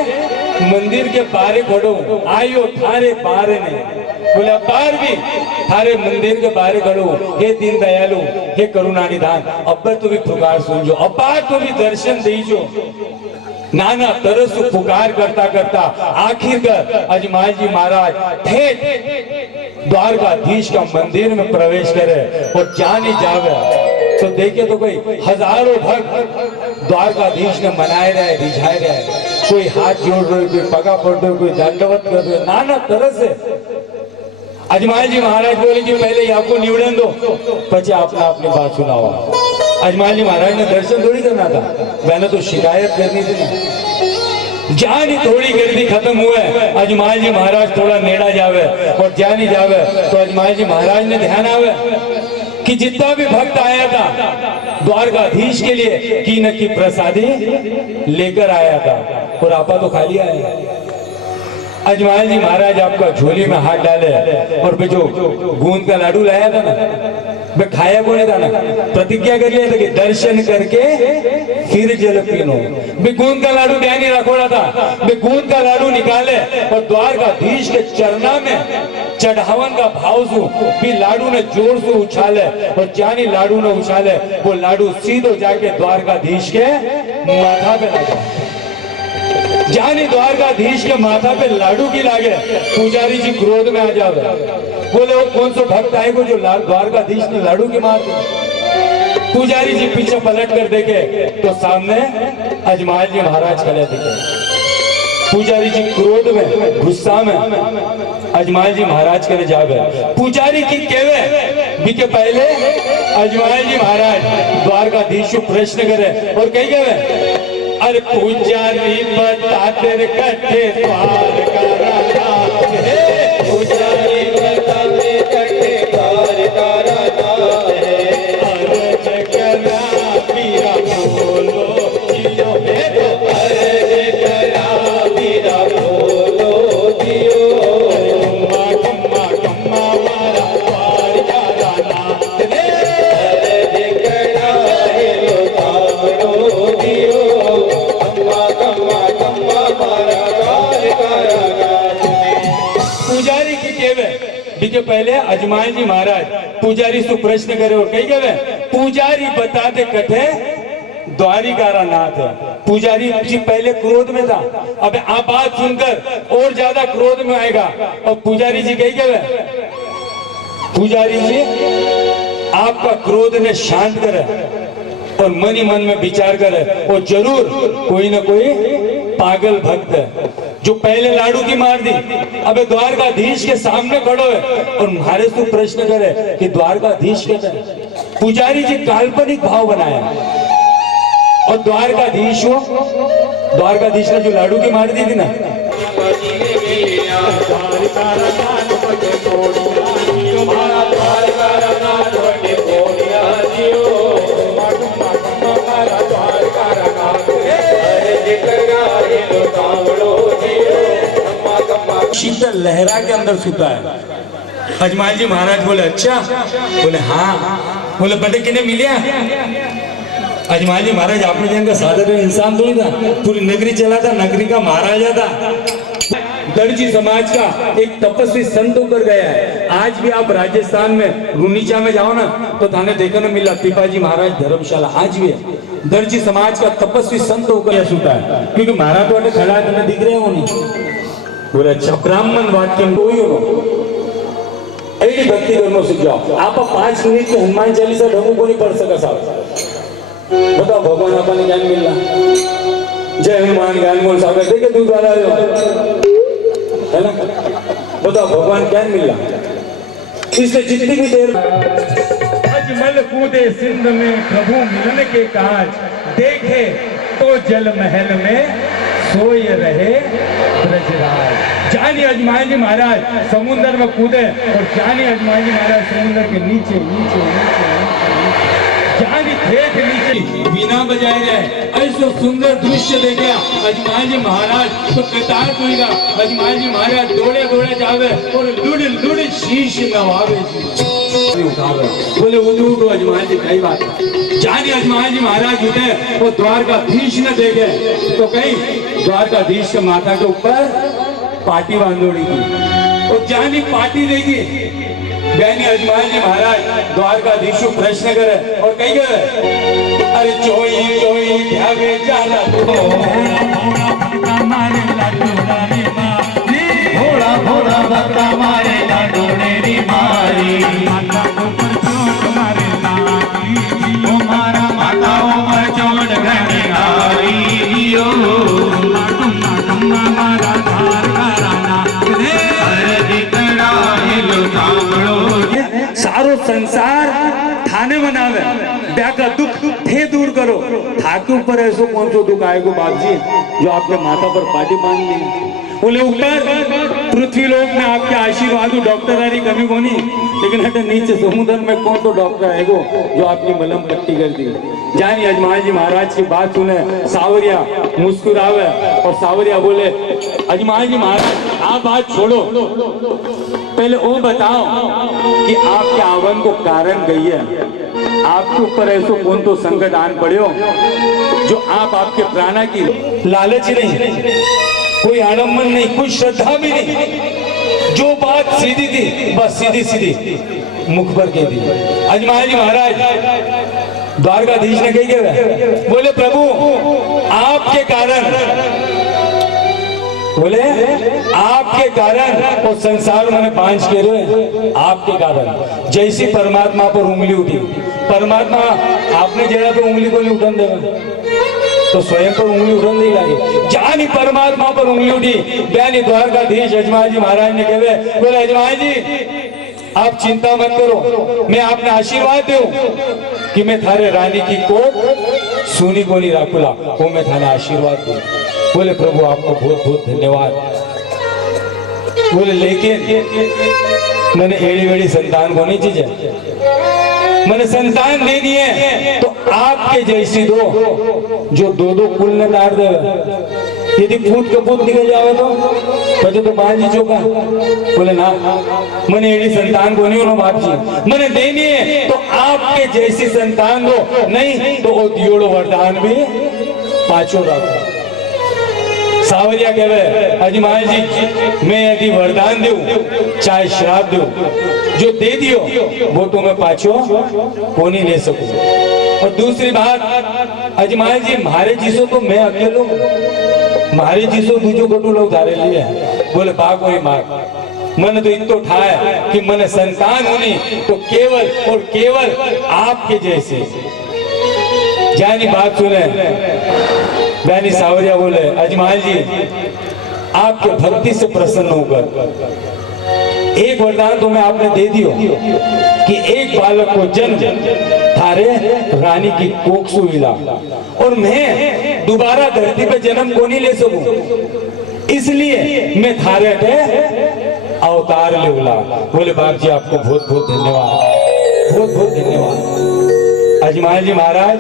मंदिर के बारे खड़ो, आयो थारे बारे ने। बोले अब बार भी थारे मंदिर के बारे खड़ो, हे दीन दयालु हे करुणा निधान, अब तो भी पुकार सुन जो, अब बार तो भी दर्शन दीजो। नाना तरस पुकार करता करता आखिरकार अजमाल जी महाराज ठेठ द्वारकाधीश का मंदिर में प्रवेश करे और जाने जावे तो देखे तो कोई हजारों भक्त द्वारकाधीश ने मनाए रहे, रिझाए रहे, कोई हाथ जोड़ रहे, कोई पगा पड़ रहे, कोई दंडवत कर रहे, नाना तरह से। अजमाल जी महाराज बोले कि पहले आपको निवड़न दो पचे अपना अपनी बात सुनाओ। अजमाल जी महाराज ने दर्शन थोड़ी करना था, मैंने तो शिकायत करनी थी ना। जानी थोड़ी गर्दी खत्म हुए, अजमाल जी महाराज थोड़ा नेड़ा जावे और जानी जावे तो अजमाल जी महाराज ने ध्यान आवे कि जितना भी भक्त आया था द्वारकाधीश के लिए की न की प्रसादी लेकर आया था और आपा तो खाली आया। अजमाल जी महाराज आपका झोली में हाथ डाले और जो गूंद का लाडू लाया था ना वे खाया को नहीं था ना, प्रतिज्ञा कर लिया था कि दर्शन करके फिर जल पीनो। वे गूंद का लाडू क्या नहीं रखोड़ा था, वे गूंद का लाडू निकाले और द्वारकाधीश के चरना में चढ़ावन का भाव सु भी लाडू ने जोर से उछाले और जानी लाडू ने उछाले वो लाडू सीधो जाके द्वारकाधीश के माथा पे लगा। जानी द्वारकाधीश के माथा पे लाडू की लागे, पुजारी जी क्रोध में आ जावे, बोले वो कौन सा भक्त आएगा जो द्वारकाधीश ने लाडू की मार दी। पुजारी जी पीछे पलट कर देखे तो सामने अजमाल जी महाराज खड़े दिखे। पुजारी जी क्रोध में गुस्सा में अजमाल जी महाराज करे जावे। पुजारी की केवे भी के पहले अजमाल जी महाराज द्वारकाधीश को प्रश्न करे और कही गए अरे पुजारी बता तेरे कट्ठे द्वार का राजा, पुजारी बता तेरे कट्ठे द्वार का राजा है। अर्ज करा पीरा बोलो जियो है तो अर्ज करा पीरा बोलो जियो। कम्मा कम्मा मारा द्वार का राजा, अर्ज करा है लो तारो जियो। पुजारी की केवे बीके पहले अजमाई जी महाराज पुजारी सु प्रश्न करे और कही गए पुजारी बताते कथे द्वारिका नाथ है। पुजारी जी पहले क्रोध में था, अब आप बात सुनकर और ज्यादा क्रोध में आएगा। और पुजारी जी कही गए पुजारी जी आपका क्रोध ने शांत करे और मन ही मन में विचार करे और जरूर कोई ना कोई पागल भक्त है जो पहले लाडू की मार दी, अबे द्वारकाधीश के सामने खड़ो है और मारे से प्रश्न करे कि द्वारकाधीश कहते हैं। पुजारी जी काल्पनिक भाव बनाया और द्वारकाधीश ने जो लाडू की मार दी थी ना, शीतल लहरा के अंदर सुता है। अजमाल जी महाराज बोले अच्छा, बोले हाँ, बोले बड़े किने मिले। अजमाल जी महाराज आपने जिनका साधारण इंसान तो नहीं था, पूरी नगरी चला था, नगरी का महाराजा था, दर्जी समाज का एक तपस्वी संत होकर गया है। आज भी आप राजस्थान में रुनीचा में जाओ ना तो थाने देखने मिला पिपाजी महाराज धर्मशाला आज भी है। दर्जी समाज का तपस्वी संत होकर सुता है क्योंकि महाराज तो खड़ा है, तुम्हें दिख रहे हो नहीं। बोले अच्छा, ब्राह्मण वाक्य कोई हो ऐसी भक्ति करना सीख जाओ। आप 5 मिनट के हनुमान चालीसा ढंगों को नहीं पढ़ सका साहब, बताओ भगवान आपने ज्ञान मिलना। जय हनुमान ज्ञान बोल साहब देखे दूध वाला है ना, बताओ भगवान ज्ञान मिलना। इसलिए जितनी भी देर अजमल कूदे सिंध में प्रभु मिलन के काज, देखे तो जल महल में सोए रहे ब्रजराज। जानी अजमाई जी महाराज समुद्र में कूदे और जानी अजमाई जी महाराज समुद्र के नीचे नीचे नीचे जानी ठेठ नीचे बिना बजाए रहे। ऐसा सुंदर दृश्य देखे अजमाई जी महाराज तो कृतार्थ होगा। अजमाई जी महाराज दौड़े दौड़े जावे और लुड़ लुड़ शीश नवावे उठावे। बोले उठो अजमाई जी कई बात जानी अजमाई जी महाराज उठे और द्वारकाधीश ने देखे तो कहीं द्वारकाधीश के माथा के ऊपर पाटी बांधोड़ी थी और जानी पाटी देगी। बहनी अजमाई जी महाराज द्वारकाधीश प्रश्न करे और कही गए अरे चोई चोई ध्यावे जाना भोला भोला भक्ता मारे लाडो रे मारी मारा माता उमर चोट घनी आई सारो संसार थाने बनावे ब्याका दुख थे दूर करो। थाके ऊपर ऐसो कौन सो दुख आएगो बाप जी जो आपके माथा पर पाटी बांध ली। बोले ऊपर पृथ्वी लोक में आपके आशीर्वाद डॉक्टर कमी कोनी, लेकिन हटे नीचे समुद्र में कौन तो डॉक्टर आएगो जो आपकी मलम पट्टी कर दी। जानी अजमाई जी महाराज की बात सुने सावरिया मुस्कुरावे और सावरिया बोले अजमाई जी महाराज आप बात छोड़ो, पहले वो बताओ कि आपके आवन को कारण गई है, आपके ऊपर ऐसो कौन तो संकट आन पड़े जो आप आपके प्राणा की लालच नहीं, कोई आडम्बर नहीं, कोई श्रद्धा भी नहीं, जो बात सीधी थी बस सीधी सीधी मुख पर कह दी। अजमाई जी महाराज द्वारकाधीश ने कही गए बोले प्रभु आपके कारण, बोले आपके कारण और संसार मैंने 5 कह रहे आपके कारण। जैसी परमात्मा पर उंगली उठी, परमात्मा आपने जगह पे उंगली को नहीं उठन देगा तो स्वयं पर उंगली उठन नहीं लगे। जानी परमात्मा पर उंगली उठी बयानी द्वारकाधीश अजमाई जी महाराज ने कहे बोले अजमाई जी आप चिंता मत करो, मैं आपने आशीर्वाद दूं कि मैं थारे रानी की कोट सुनी को नहीं राखुला, वो मैं थाने आशीर्वाद दूं। बोले प्रभु आपको बहुत बहुत धन्यवाद। बोले लेकिन मैंने एड़ी वेड़ी संतान को नहीं चीजे, मैंने संतान देनी है तो आपके जैसी दो जो 2-2 कुल न तार दे। यदि फूट कपूत निकल जावे तो बाजी चौका। बोले ना मैंने एड़ी संतान को नहीं होना बाप जी, मैंने देनी है तो आपके जैसी संतान दो, नहीं तो दियोड़ो वरदान भी पाछो रखो। सावरिया कहवे अजमाल जी मैं यदि वरदान दूं चाहे श्राप दूं, जो दे दियो वो तो मैं पाछो को नहीं ले सकूं। और दूसरी बात अजमाल जी मारे जिसो तो मैं अकेलो, मारे जिसो दूजो गटू लोग धारे लिए। बोले बा कोई मार मन तो इतो ठाए कि मन संतान होनी तो केवल और केवल आपके जैसे। जानी बात सुने बहनी सावरिया बोले अजमाल जी आपके भक्ति से प्रसन्न होकर एक वरदान तो मैं आपने दे दियो कि एक बालक को जन्म थारे रानी की कोख से मिला और मैं दोबारा धरती पे जन्म को नहीं ले सकूं, इसलिए मैं थारे अवतार ले बोला। बोले बाप जी आपको बहुत बहुत धन्यवाद, बहुत बहुत धन्यवाद। अजमाल जी महाराज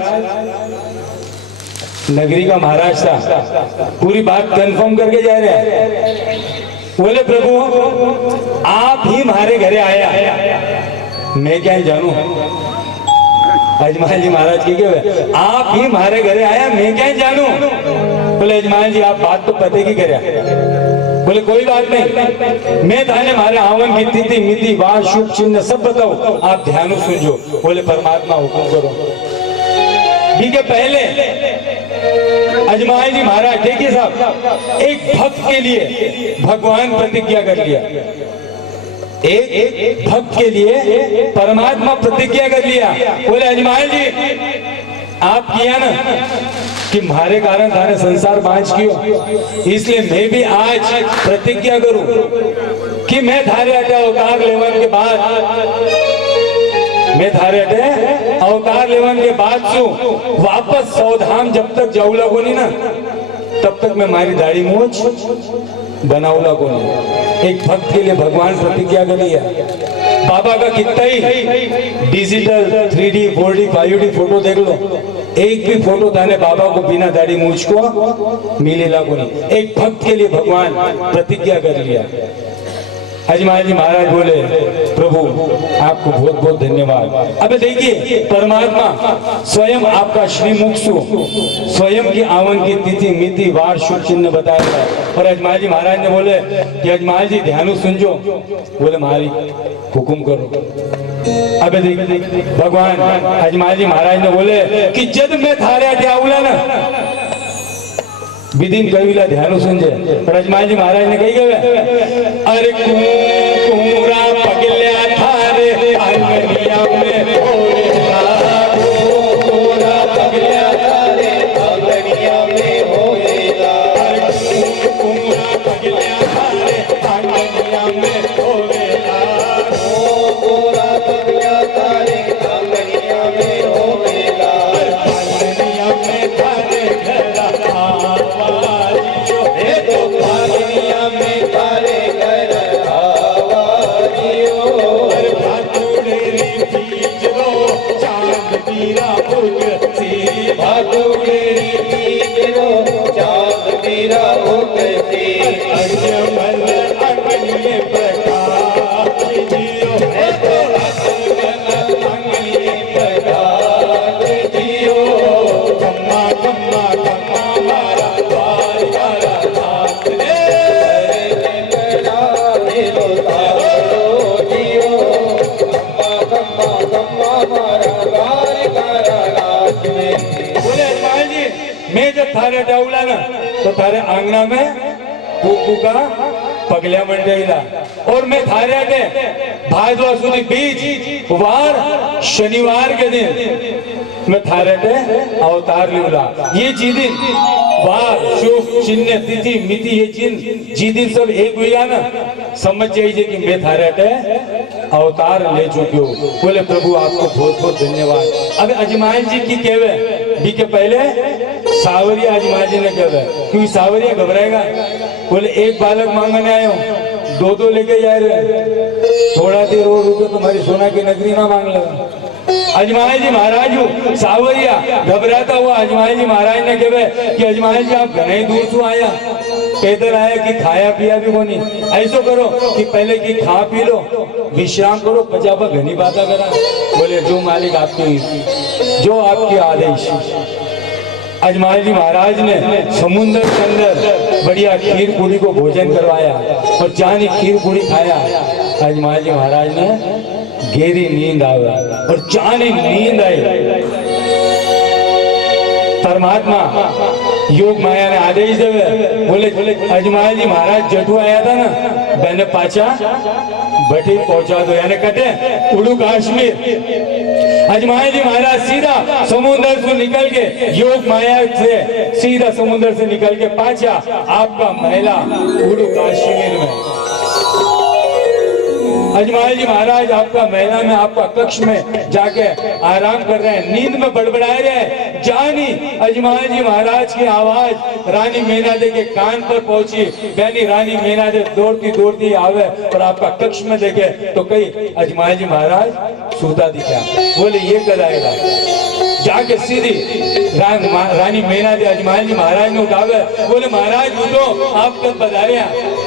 नगरी का महाराज था, पूरी बात कंफर्म करके जा रहे हैं। बोले प्रभु आप ही हमारे घरे आया, मैं क्या जानू। अजमाल जी महाराज की क्या आप ही हमारे घरे आया मैं क्या जानू। बोले अजमाल जी आप बात तो पते की करे। बोले कोई बात नहीं, मैं थाने हमारे आवन की तिथि मिति वार शुभ चिन्ह सब बताओ, आप ध्यान सुनजो। बोले परमात्मा हुक्म करो। भी के पहले अजमाल जी महाराज देखिए साहब एक भक्त के लिए भगवान प्रतिज्ञा कर लिया, एक भक्त के लिए परमात्मा प्रतिज्ञा कर लिया। बोले अजमाल जी आप किया ना कि हमारे कारण थाने संसार बांझ कियो, इसलिए मैं भी आज प्रतिज्ञा करूं कि मैं थारे अटे अवतार लेवन के बाद, मैं थारे अटे अवतार लेवन के बाद सु वापस सौधाम जब तक जाऊ लगो नहीं ना तब तक मैं मारी दाढ़ी मूछ बनाऊ लगो नहीं। एक भक्त के लिए भगवान प्रतिज्ञा कर लिया। बाबा का कितना ही digital 3D 4D 5D photo देख लो, एक भी फोटो थाने बाबा को बिना दाढ़ी मूछ को मिले लागो नहीं। एक भक्त के लिए भगवान प्रतिज्ञा कर लिया। अजमाल जी महाराज बोले प्रभु आपको बहुत बहुत धन्यवाद। अब देखिए परमात्मा स्वयं आपका श्रीमुख स्वयं की आवन की तिथि मिति वार शुभ चिन्ह बताया और अजमाल जी महाराज ने बोले कि अजमाल जी ध्यान सुनजो। बोले महाराज हुकुम करो। अब देखिए भगवान अजमाल जी महाराज ने बोले कि जब मैं थारे अटे आऊला ना विदिन कविला ध्यान सुनजे। पर अजमाल जी महाराज ने कही गए अरे कुंकुरा पगल्या थारे आंगनिया में होएगा, कुंकुरा पगल्या थारे आंगनिया में होएगा, कुंकुरा पगल्या थारे आंगनिया में होएगा, कुंकुरा पगल्या थारे आंगनिया में होएगा, आंगनिया में थारे घरा थारे डाउला ना तो थारे आंगना में कुकू का पगलिया बन जाएगा और मैं थारे आगे भाद्रवा सुधी बीज वार शनिवार के दिन मैं थारे आगे अवतार लूला। ये दिन वार शुभ चिन्ह तिथि मिति ये जी दिन सब एक हुआ ना समझ जाइए कि मैं थारे आगे अवतार ले चुकी हूँ। बोले प्रभु आपको बहुत बहुत धन्यवाद। अब अजमाल जी की कहवे भी के पहले सावरिया अजमाल जी ने कहवे क्योंकि सावरिया घबराएगा। बोले एक बालक मांगने आए हो दो दो लेके जा रहे, थोड़ा देर और रुको तुम्हारी सोना की नगरी ना मांग लेगा। अजमाल जी महाराज हूँ सावरिया घबराता हुआ अजमाल जी महाराज ने कहवे कि अजमाल जी आप घने दूर से आया, पैदल आया कि खाया पिया भी कोनी, ऐसा करो कि पहले की खा पी लो विश्राम करो पचापा घनी बातें करा। बोले जो मालिक आपके जो आपके आदेश। अजमाल जी महाराज ने समुद्र के अंदर बढ़िया खीर पूरी को भोजन करवाया और जानी खीर पूरी खाया। आज महाराज महाराज ने गहरी नींद आवे और जानी नींद आई। परमात्मा योग माया ने आदेश देवे, बोले अजमाल जी महाराज जटू आया था ना, मैंने पाचा बठी पहुंचा दो, यानी कटे उड़ू कश्मीर। अजमाल जी महाराज सीधा समुद्र से निकल के, योग माया से सीधा समुद्र से निकल के पाचा आपका महिला उड़ू कश्मीर में। अजमाल जी महाराज आपका महिला में, आपका कक्ष में जाके आराम कर रहे हैं, नींद में बड़बड़ाए रहे हैं। जानी अजमाल जी महाराज की आवाज रानी मीनादे के कान पर पहुंची। यानी रानी मीनादे दौड़ती दौड़ती आवे और आपका कक्ष में देखे तो कई अजमाल जी महाराज सूता दिखा। बोले ये कर आएगा, जाके सीधी रानी मीनादे अजमाल जी महाराज ने उठावे। बोले महाराज उठो, आप कब पधारे?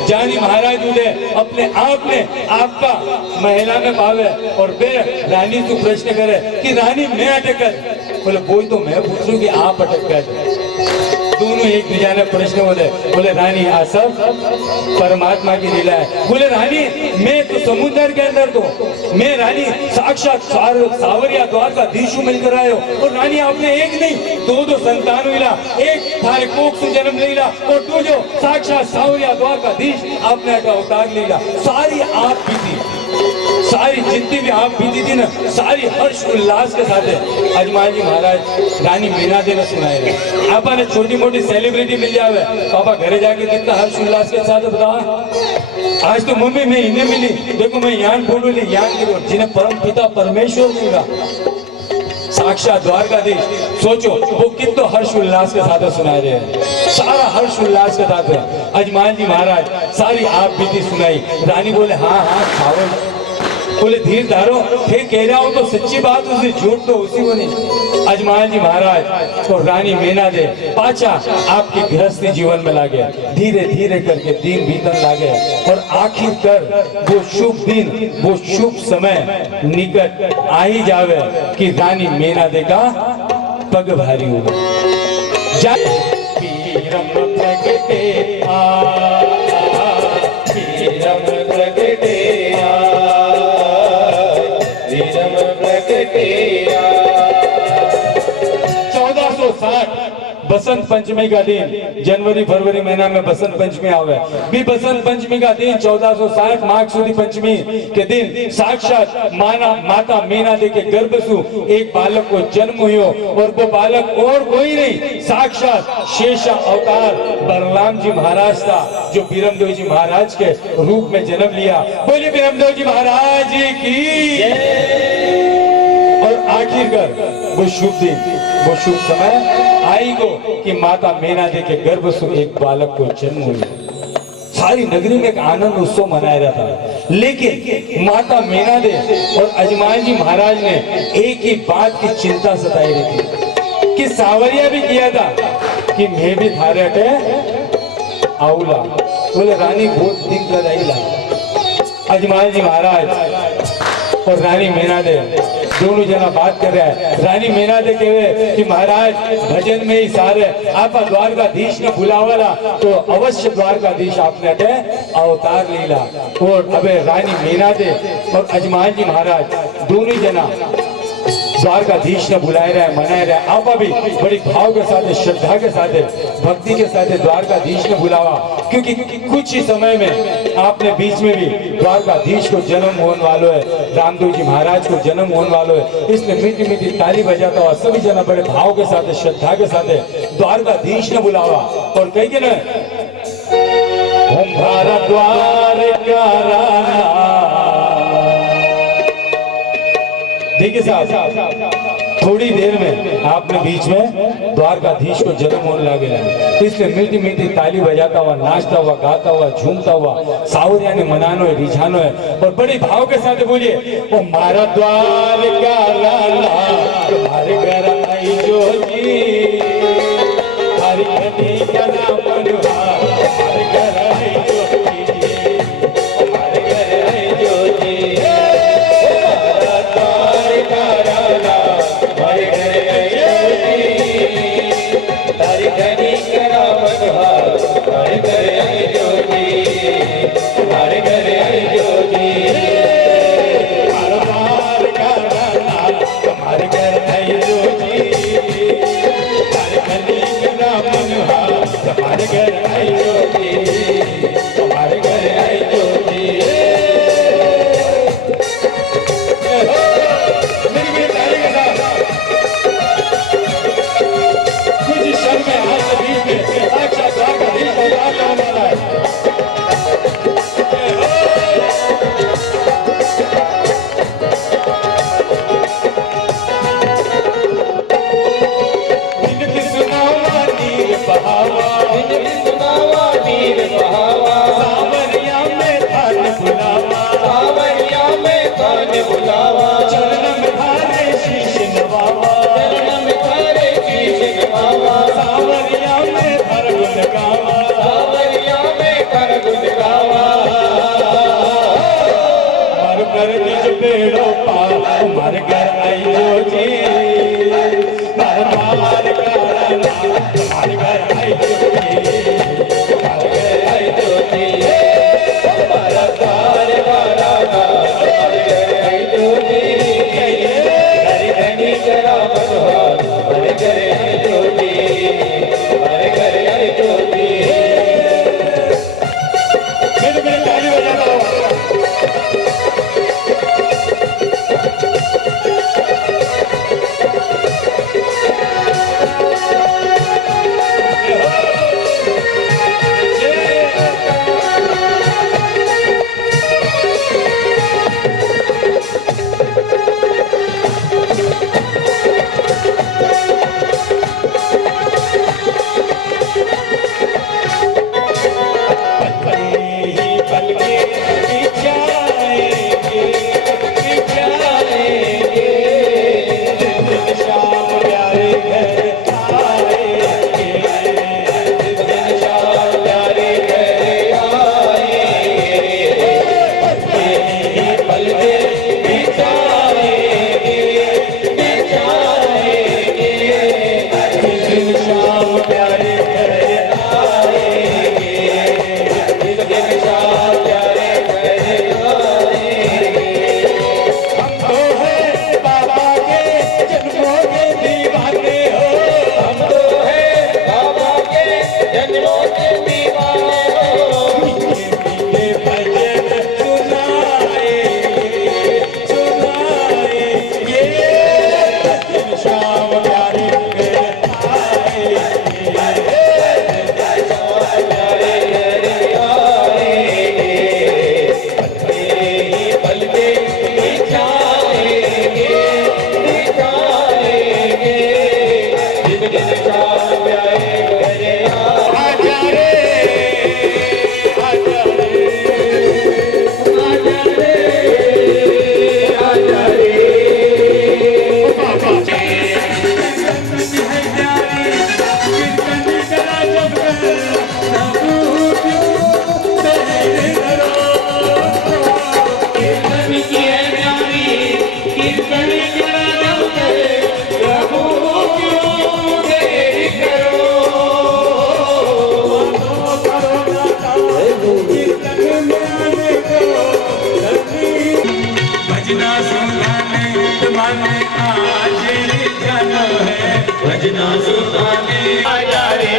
जानी महाराज उठे, अपने आप में आपका महिला में पावे और फिर रानी से प्रश्न करे कि रानी मैं अटक कर। बोले वो तो मैं पूछूं कि आप अटक कर। दोनों एक दूसरे ने प्रश्न बोले रानी आ सब परमात्मा की लीला है। बोले रानी मैं तो समुद्र के अंदर तो मैं रानी साक्षात सावरिया द्वारकाधीश मिलकर आयो, और रानी आपने एक नहीं दो संतान मिला, एक थारे कोख से जन्म लीला और तू जो साक्षात सावरिया द्वारकाधीश आपने अवतार लीला। सारी आप बीती, सारी जितनी भी आप बीती थी ना, सारी हर्ष उल्लास के साथ है। अजमाल जी महाराज रानी मीनादे ने सुनाए रहे। आपा ने छोटी मोटी सेलिब्रिटी मिल जावे, पापा घरे जाके कितना हर्ष उल्लास के साथ बता। आज तो मम्मी मैं इन्हें मिली, देखो मैं यान फोटो ली, यान की जिन्हें परम पिता परमेश्वर मिला साक्षात द्वारकाधीश। सोचो वो कितना हर्ष उल्लास के साथ सुनाए रहे हैं, सारा हर्ष उल्लास के साथ है। अजमाल जी महाराज सारी आप बीती सुनाई। रानी बोले हाँ हाँ खाओ। बोले धीर धारो, फिर कह रहा हूं तो सच्ची बात, उसी झूठ तो उसी को नहीं। अजमाल जी महाराज और रानी मीनादे पाचा आपके गृहस्थी जीवन में लागे, धीरे धीरे करके दिन बीतन लागे और आखिर कर वो शुभ दिन, वो शुभ समय निकट आ ही जावे कि रानी मीनादे का पग भारी हो। पीरम प्रगटे पीरम प्रगटे 1460 बसंत पंचमी का दिन, जनवरी फरवरी महीना में बसंत पंचमी आवे। भी बसंत पंचमी का दिन 1460 माघ सुदी पंचमी के दिन साक्षात माता मीनादे के गर्भ से एक बालक को जन्म हुई और वो बालक और कोई नहीं, साक्षात शेषा अवतार बलराम जी महाराज था, जो बीरमदेव जी महाराज के रूप में जन्म लिया। बोलिए बीरमदेव जी महाराज की। और आखिरकार वो शुभ दिन, वो शुभ समय आई को कि माता मीनादे के गर्भ से एक बालक को जन्म हुआ। सारी नगरी में एक आनंद उत्सव मनाया जाता है, लेकिन माता मीनादे और अजमाल जी महाराज ने एक ही बात की चिंता सताई रही थी कि सावरिया भी किया था कि मैं भी थारे हटे आऊला। बोले रानी बहुत दिन कर आई ला। अजमाल जी महाराज और रानी मीनादे दोनों जना बात कर रहे हैं। रानी मीनादे कहे कि महाराज भजन में ही सारे आपा द्वारकाधीश ने बुलावाला तो अवश्य द्वारकाधीश आपने अटे अवतार लीला। और अबे रानी मीनादे और अजमाल जी महाराज दोनों जना द्वारकाधीश ने बुलाए रहे, मनाए रहे। आपा भी बड़ी भाव के साथ, श्रद्धा के साथ, भक्ति के साथ द्वारकाधीश ने बुलावा, क्योंकि कुछ ही समय में आपने बीच में भी द्वारकाधीश को जन्म होने वालों है, रामदेव जी महाराज को जन्म होने वालों है। इसलिए मीठी मीठी ताली बजाता हुआ सभी जना बड़े भाव के साथ, श्रद्धा के साथ द्वारकाधीश ने बुलावा और कही के ना भारत द्वारका। देखिए साहब, थोड़ी देर में आपने बीच में द्वारकाधीश को जन्म होने लगे, इसलिए मीठी मीठी ताली बजाता हुआ, नाचता हुआ, गाता हुआ, झूमता हुआ सावरिया ने मनानो है, रिझानो है। और बड़े भाव के साथ बोलिए ओ मारा द्वारका लाला तुम्हारे घर आई जो जी, हरि घनी का नाम मनोहार, हमारे घर आई जो जी, हमारे घर आई जो जी। हरि घनी का नाम मनोहार, हमारे मर घर आई जो जी मर मार कराना मर घर आई जो जी मर घर आई जो जी हमारा द्वार कराना मर घर आई जो जी घर घनी करा मनोहर मर घर आई जो जी मर घर आई जो जी मेरे ताली बजाना हो भजना सुनाने आजा रे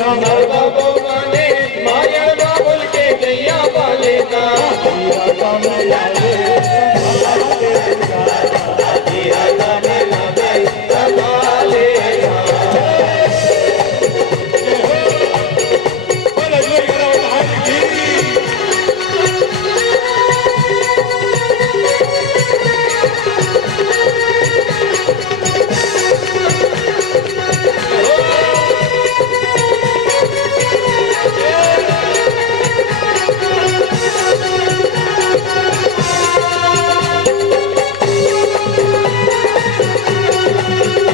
बाबो माने माया बाबुल के दैया वाले का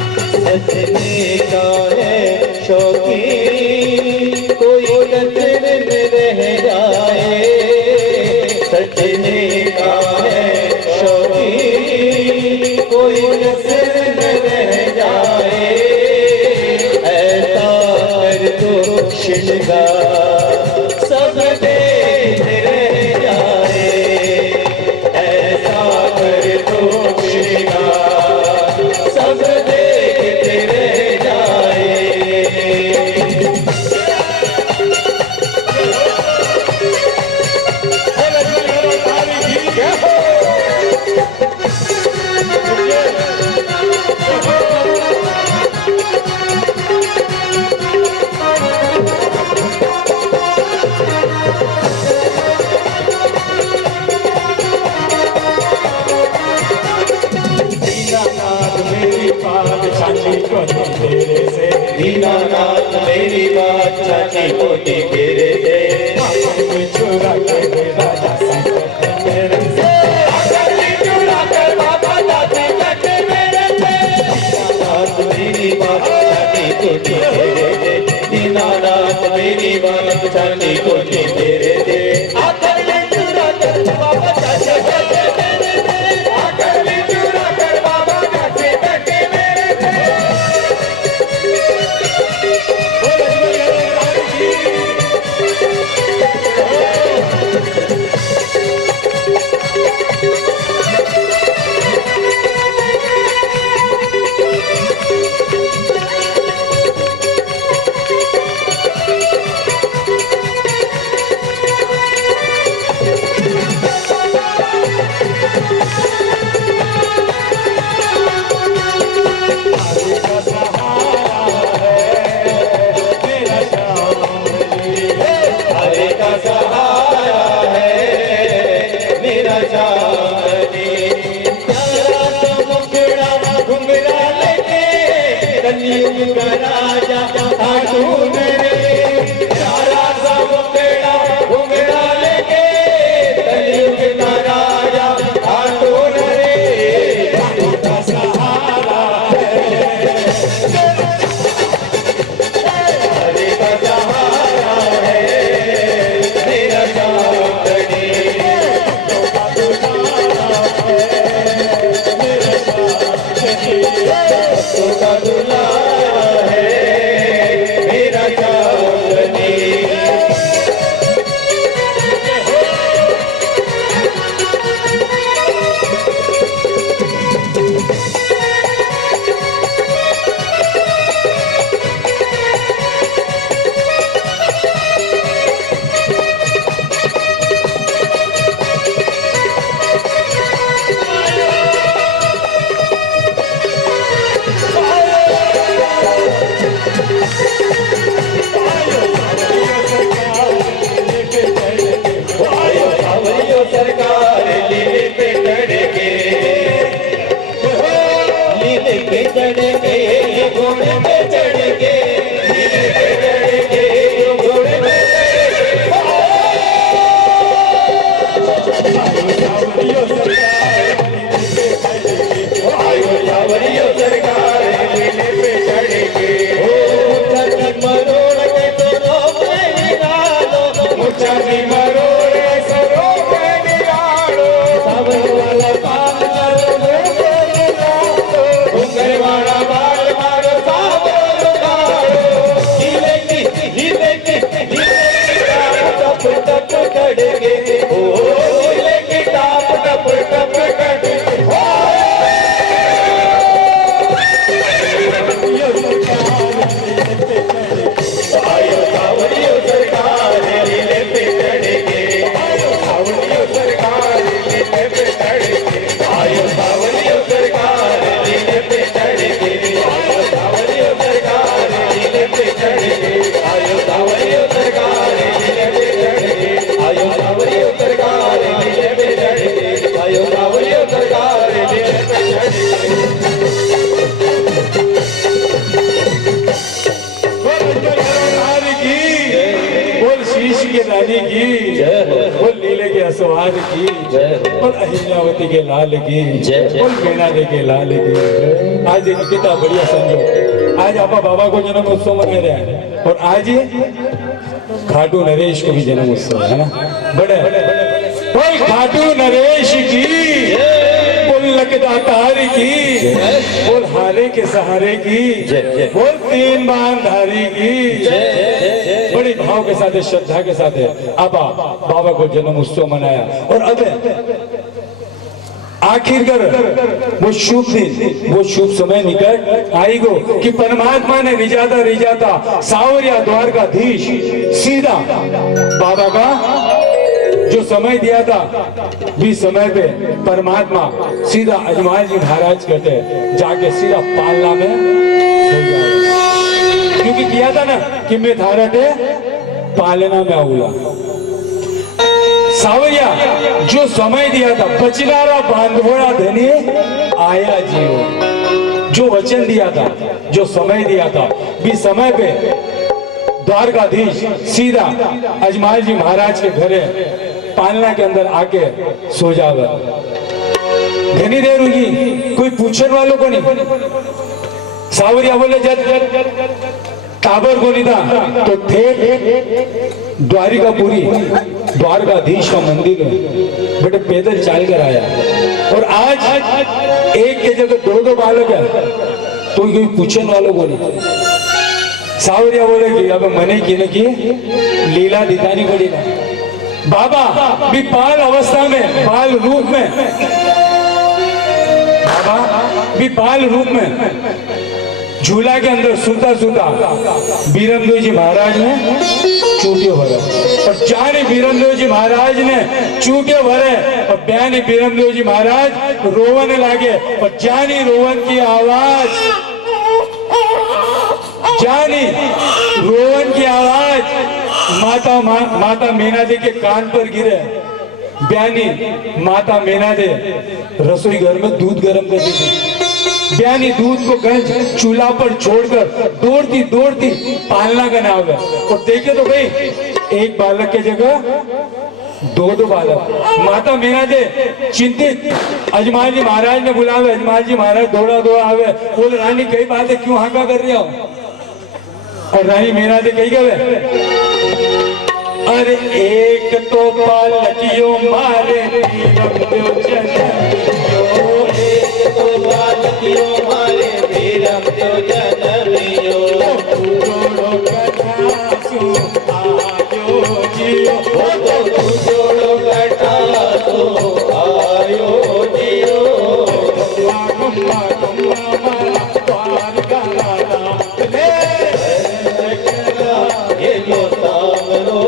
सजने का है शौकी कोई कसर न रह जाए सजने का है शौकी कोई कसर न रह जाए ऐसा कर दो श्रृंगार सब देखते रह जाए ऐसा कर दो श्रृंगार सब देखते रह जाए दीनानाथ मेरी बात चाची पोती तेरे से चुरा के राजा संकट मेरे से चुरा कर बाबा दादी कट मेरे से दीनानाथ मेरी बात चाची पोती तेरे से दीनानाथ मेरी बात चाची पोती तेरे से आकर ले चुरा कर बाबा चाची कट मेरे से आकर ले चुरा कर बाबा चाची कट मेरे से हरे का सहारा है मेरा जानी प्यारा सा मुखड़ा घुंघरा लेके कलयुग का राजा ढूंढ रे प्यारा सा मुखड़ा घुंघरा लेके कलयुग का राजा ढूंढ रे का सहारा है हरे का सहारा है मेरा जानी तो का दुलारा है मेरा जानी नरेश के रानी की बोल लीले के असवार की बोल अहिल्यावती के लाल की बोल मीना दे के लाल की। आज एक कितना बढ़िया संजो, आज आपा बाबा को जन्म उत्सव मना रहे हैं और आज खाटू नरेश को भी जन्म उत्सव है ना। बड़े बोल खाटू नरेश की बोल लकदातार की बोल हारे के सहारे की बोल तीन बाण धारी की। बड़े भाव के साथ श्रद्धा के साथ आपा बाबा को जन्म उत्सव मनाया और अब आखिरकार वो शुभ दिन वो शुभ समय निकट आएगो कि परमात्मा ने रिजाता सावरिया द्वारकाधीश सीधा बाबा का जो समय दिया था भी समय पे परमात्मा सीधा अजमाल जी महाराज कहते जाके सीधा पालना में सो जाए, क्योंकि किया था ना कि मैं थारटे पालना में आऊंगा। सावरिया जो समय दिया था बचनारा बांधोड़ा धनी आया जीव, जो वचन दिया था जो समय दिया था भी समय पे द्वारकाधीश सीधा अजमाल जी महाराज के घरे पालना के अंदर आके सो जावे। घनी देर हुई कोई पूछने वालों को नहीं। सावरिया बोले जब ताबर को नहीं था तो थे द्वारिकापुरी द्वारकाधीश का मंदिर है बेटे पैदल चाल कर आया और आज एक के जगह दो बालक है तो कोई पूछने वालों को नहीं। सावरिया बोले कि अब मने की लीला दिखानी पड़ी ना। बाबा भी बाल अवस्था में बाल रूप में बाबा भी बाल रूप में झूला के अंदर सूता बीरमदेव जी महाराज ने चूटियो भरे और जाने बीरमदेव जी महाराज ने चूटियो भरे और बयानी बीरमदेव जी महाराज रोवन लागे और जानी रोवन की आवाज जानी रोवन की आवाज माता मीना दे के कान पर गिरे। बयानी माता मीना दे रसोई घर में दूध गर्म करती थी। बयानी दूध को गंज चूल्हा पर छोड़कर दौड़ती पालना करने आ गए और देखे तो भाई एक बालक के जगह दो बालक। माता मीना दे चिंतित अजमाल जी महाराज ने बुलावे। अजमाल जी महाराज दौड़ा आवे बोले रानी कई बात है क्यों हाका कर रही हो। और रानी मीना दे कही गए अरे एक तो बालकियों मारे बीरमदेव जनमियो एक तो बालकियों मारे बीरमदेव जनमियो जोड़ो कटासु आयो जियो तो जोड़ो कटासु आयो जियो कम्मा मारा द्वार का राजा ले ये लो सावरो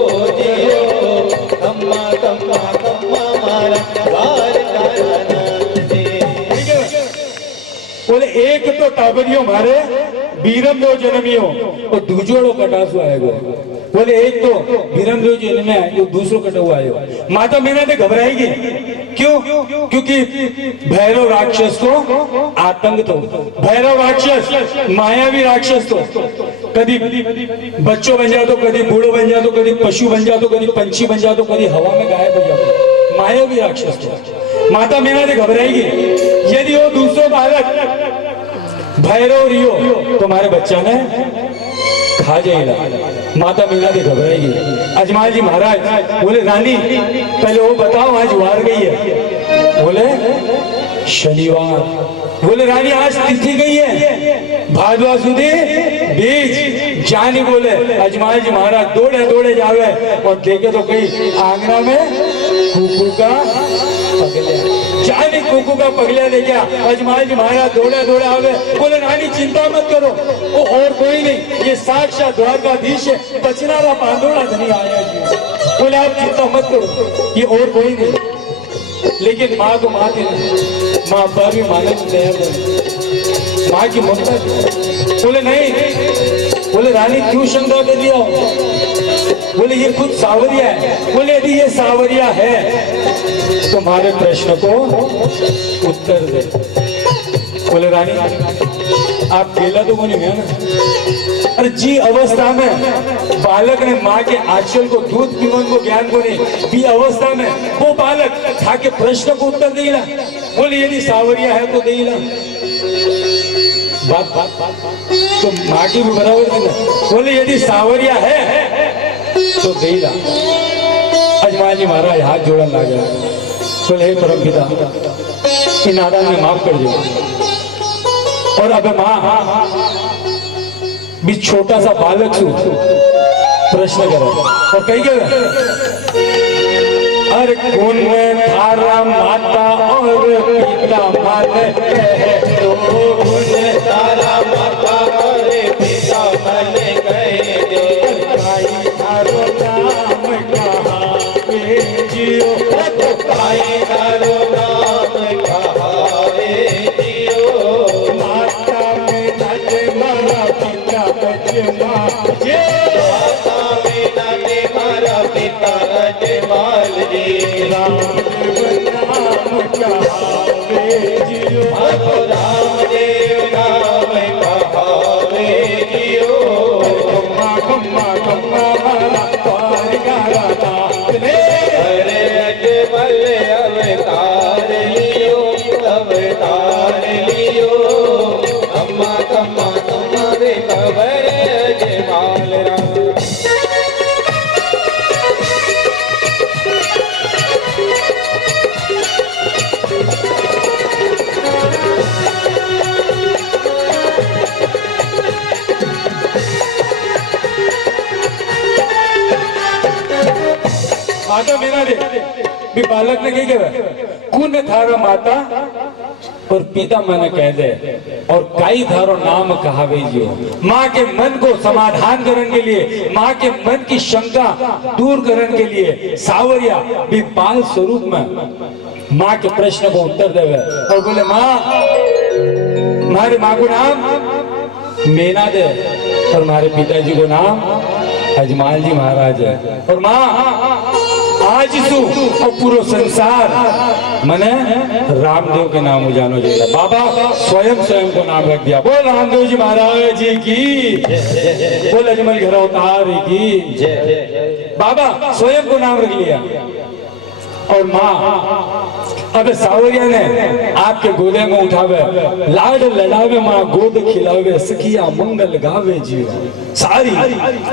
बोले एक तो टाबरियो मारे बीरमदेव जनमियो और दूजोड़ो कटासु आएगो। बोले एक तो बीरमदेव जन्मे है दूसरो कटाऊ आयो। माता मीना ने घबराएगी क्यों? क्योंकि भैरव राक्षस को आतंक तो भैरव राक्षस मायावी राक्षस तो कभी बच्चों बन जातो कभी बूढ़ो बन जातो कभी पशु बन जातो कभी पंछी बन जातो कभी हवा में गायब हो जातो मायावी राक्षस तो। माता मीना ने घबराएगी यदि वो दूसरो बालक भैरव रियो तुम्हारे बच्चा ने खा जाएगा। माता मीना ने घबराएगी। अजमाल जी महाराज बोले रानी पहले वो बताओ आज वार गई है। बोले शनिवार। बोले रानी आज तिथि गई है भादवा सुधी बीज जानी। बोले अजमाल जी महाराज दौड़े जावे और देखे तो कहीं आंगना में कुकू का पगलिया जानी कुकू का पगलिया ले गया। अजमाल जी महाराज दौड़े आवे। बोले रानी चिंता मत करो वो और कोई नहीं ये साक्षात द्वारकाधीश है बचनारा बांधोड़ा धनी आया जी। बोले आप चिंता मत करो ये और कोई नहीं। लेकिन माँ को माँ थी माँ अब्बा भी माने तैयार नहीं माँ की ममता थी। बोले नहीं। बोले रानी क्यों शंका कर लिया? बोले ये खुद सावरिया है। बोले यदि ये सावरिया है तुम्हारे प्रश्न को उत्तर दे। बोले रानी आप केला तो नहीं है ना? अरे जी अवस्था में बालक ने माँ के आंचल को दूध पीवन को ज्ञान को नहीं भी अवस्था में वो बालक था के प्रश्न को उत्तर देला। बोले यदि सावरिया है तो देला। बात तो माँ की भी बराबर थी ना। बोले यदि सावरिया है तो देला। अजमान जी महाराज हाथ जोड़न लगा। बोले हे परम पिता इन नादान में माफ कर दो। और अब माँ भी छोटा सा बालक सु प्रश्न करे और कही गए अरे कौन में थारा माता और पिता मन कहे तो कौन तारा माता और पिता मन कहे दे भाई थारो नाम कहावे जियो भाई तारो नाम कहावे जियो माता में नज मारा पिता बचमा जे माता में नाते मारा पिता अजमाल जी राम नाम कहावे जियो रामदेव नाम कहावे जियो खम्मा खम्मा खम्मा मारा पार गारा नाथ ने अरे अजमल अवतार लियो अवतार लियो अम्मा कम्मा कम्मा रे खबर अजमाल राम माता मेरा दे भी बालक ने क्या कुन थारा माता और पिता मन कह दे और कई थारो नाम कहावे जियो। माँ के मन को समाधान करने के लिए माँ के मन की शंका दूर करने के लिए सावरिया भी बाल स्वरूप में माँ के प्रश्न को उत्तर देवे और बोले माँ हमारे माँ को नाम मेना दे और हमारे पिताजी को नाम अजमाल जी महाराज है। और माँ आज तू और पूरा संसार मने रामदेव के नाम जानो जाएगा। बाबा स्वयं स्वयं को नाम रख दिया। बोल रामदेव जी महाराज जी की, बोल अजमल घर अवतार की। बाबा स्वयं को नाम रख लिया। और माँ अब सावरिया ने आपके गोदे में उठावे, लाड लड़ावे, माँ गोद खिलावे, सखिया मंगल गावे जी। सारी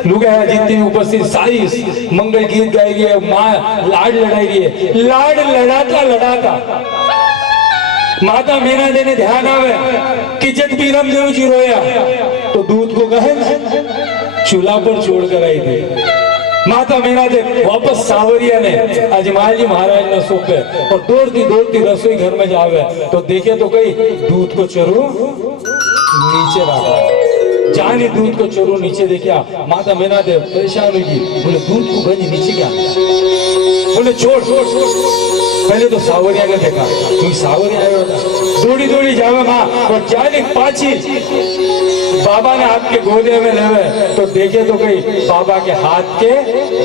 लोग जितनी उपस्थित सारी मंगल गीत गाएगी, माँ लाड लड़ाएगी। लाड लड़ाता लड़ाता माता मीना जी ने ध्यान आवे कि जब भी रामदेव जी रोया तो दूध को कहे चूल्हा पर छोड़ कर आई थी। माता मीना दे वापस सावरिया ने अजमाल जी महाराज ने सौंपे और दौड़ती दौड़ती रसोई घर में जावे तो देखे तो कई दूध को चरू नीचे रखा। जाने दूध को चरू नीचे देखा, माता मीना दे परेशान होगी। बोले दूध को गंज नीचे क्या? बोले छोड़ छोड़ छोड़। पहले तो सावरिया ने देखा क्योंकि सावरिया आया होता, दौड़ी दौड़ी जावे माँ और जाने पाची बाबा ने आपके गोदे में लेवे तो देखे तो कहीं बाबा के हाथ के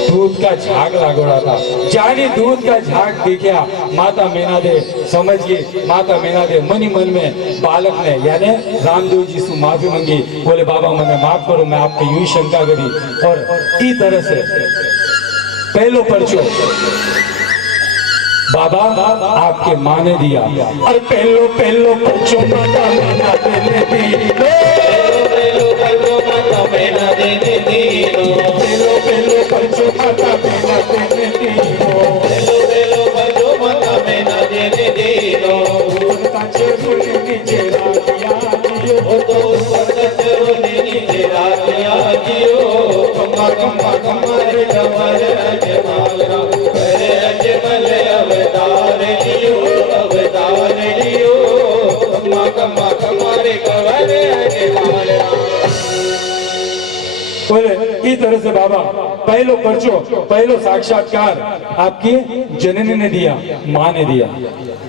दूध का झाग लागोड़ा था। जाने दूध का झाग देखा, माता मीना दे समझ गई। माता मीना दे मनी मन में बालक ने यानी रामदेव जी से माफी मांगी। बोले बाबा मैंने माफ करो, मैं आपकी यूं शंका करी। और इस तरह से पहलो पर्चो बाबा आपके माँ ने दिया। और पहलो पहलो पर्चो माता मीना देने दी। माता मीना देने दीनो, पहलो पहलो पर्चो माता मीना देने दी। बेलो बजो माता मीना देने दीनो, उनका चरून नीचे रातिया जियो। ओ तो ऊपर चरोनी नीचे रातिया जियो। कम्मा कम्मा कम्मा रे कमर अजमाल राम, अरे अजमल अवतार लियो अवतार लियो। कम्मा कम्मा कम्मा रे कमर अजमाल राम। बोले इस तरह से बाबा पहलो पर्चो पहलो साक्षात्कार आपकी जननी ने दिया, माँ ने दिया।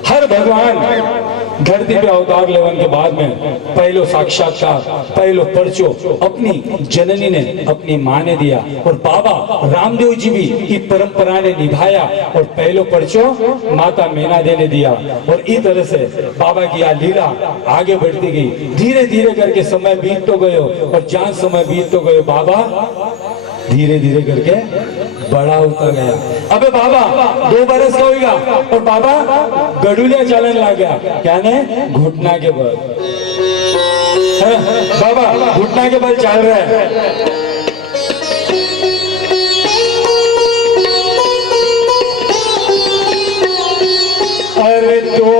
हर भगवान धरती पे अवतार लेवन के बाद में पहलो साक्षात्कार पहलो पर्चो अपनी जननी ने अपनी माँ ने दिया। और बाबा रामदेव जी भी इस परंपरा ने निभाया और पहलो पर्चो माता मीना दे ने दिया। और इस तरह से बाबा की यह लीला आगे बढ़ती गई। धीरे धीरे करके समय बीत तो गयो और जान समय बीत तो गयो। बाबा धीरे धीरे करके बड़ा होता गया। अबे बाबा 2 बरस का होगा और बाबा गडुलिया चलन लग गया, क्या ने घुटना के बल। बाबा घुटना के बल चल रहा है। अरे 2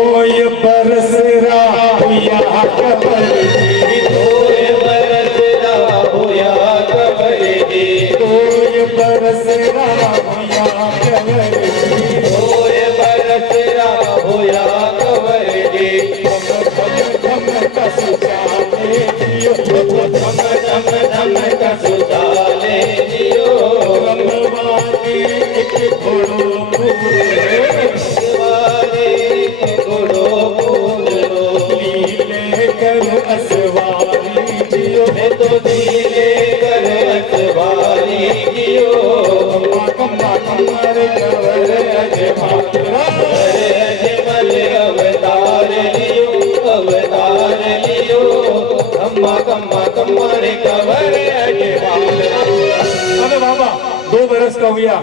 बरस हुआ कबर जी, 2 बरस होया कबर जी, 2 बरस हुआ कबर जी, 2 बरस होया कबर जी, धम कस जाने दियो, धम धम धम कसुताले जियो, रमवाने एक घोड़ो घोड़ो फूलो, लीले करो असवारी जियो, मैं तो दिले कर अतवारी जियो, कम्मा कमर कवर अजमात्रा, अजमल अवतार लियो, कम्मा कम्मा कमर कवर अजमाल। अरे बाबा 2 बरस का हुआ,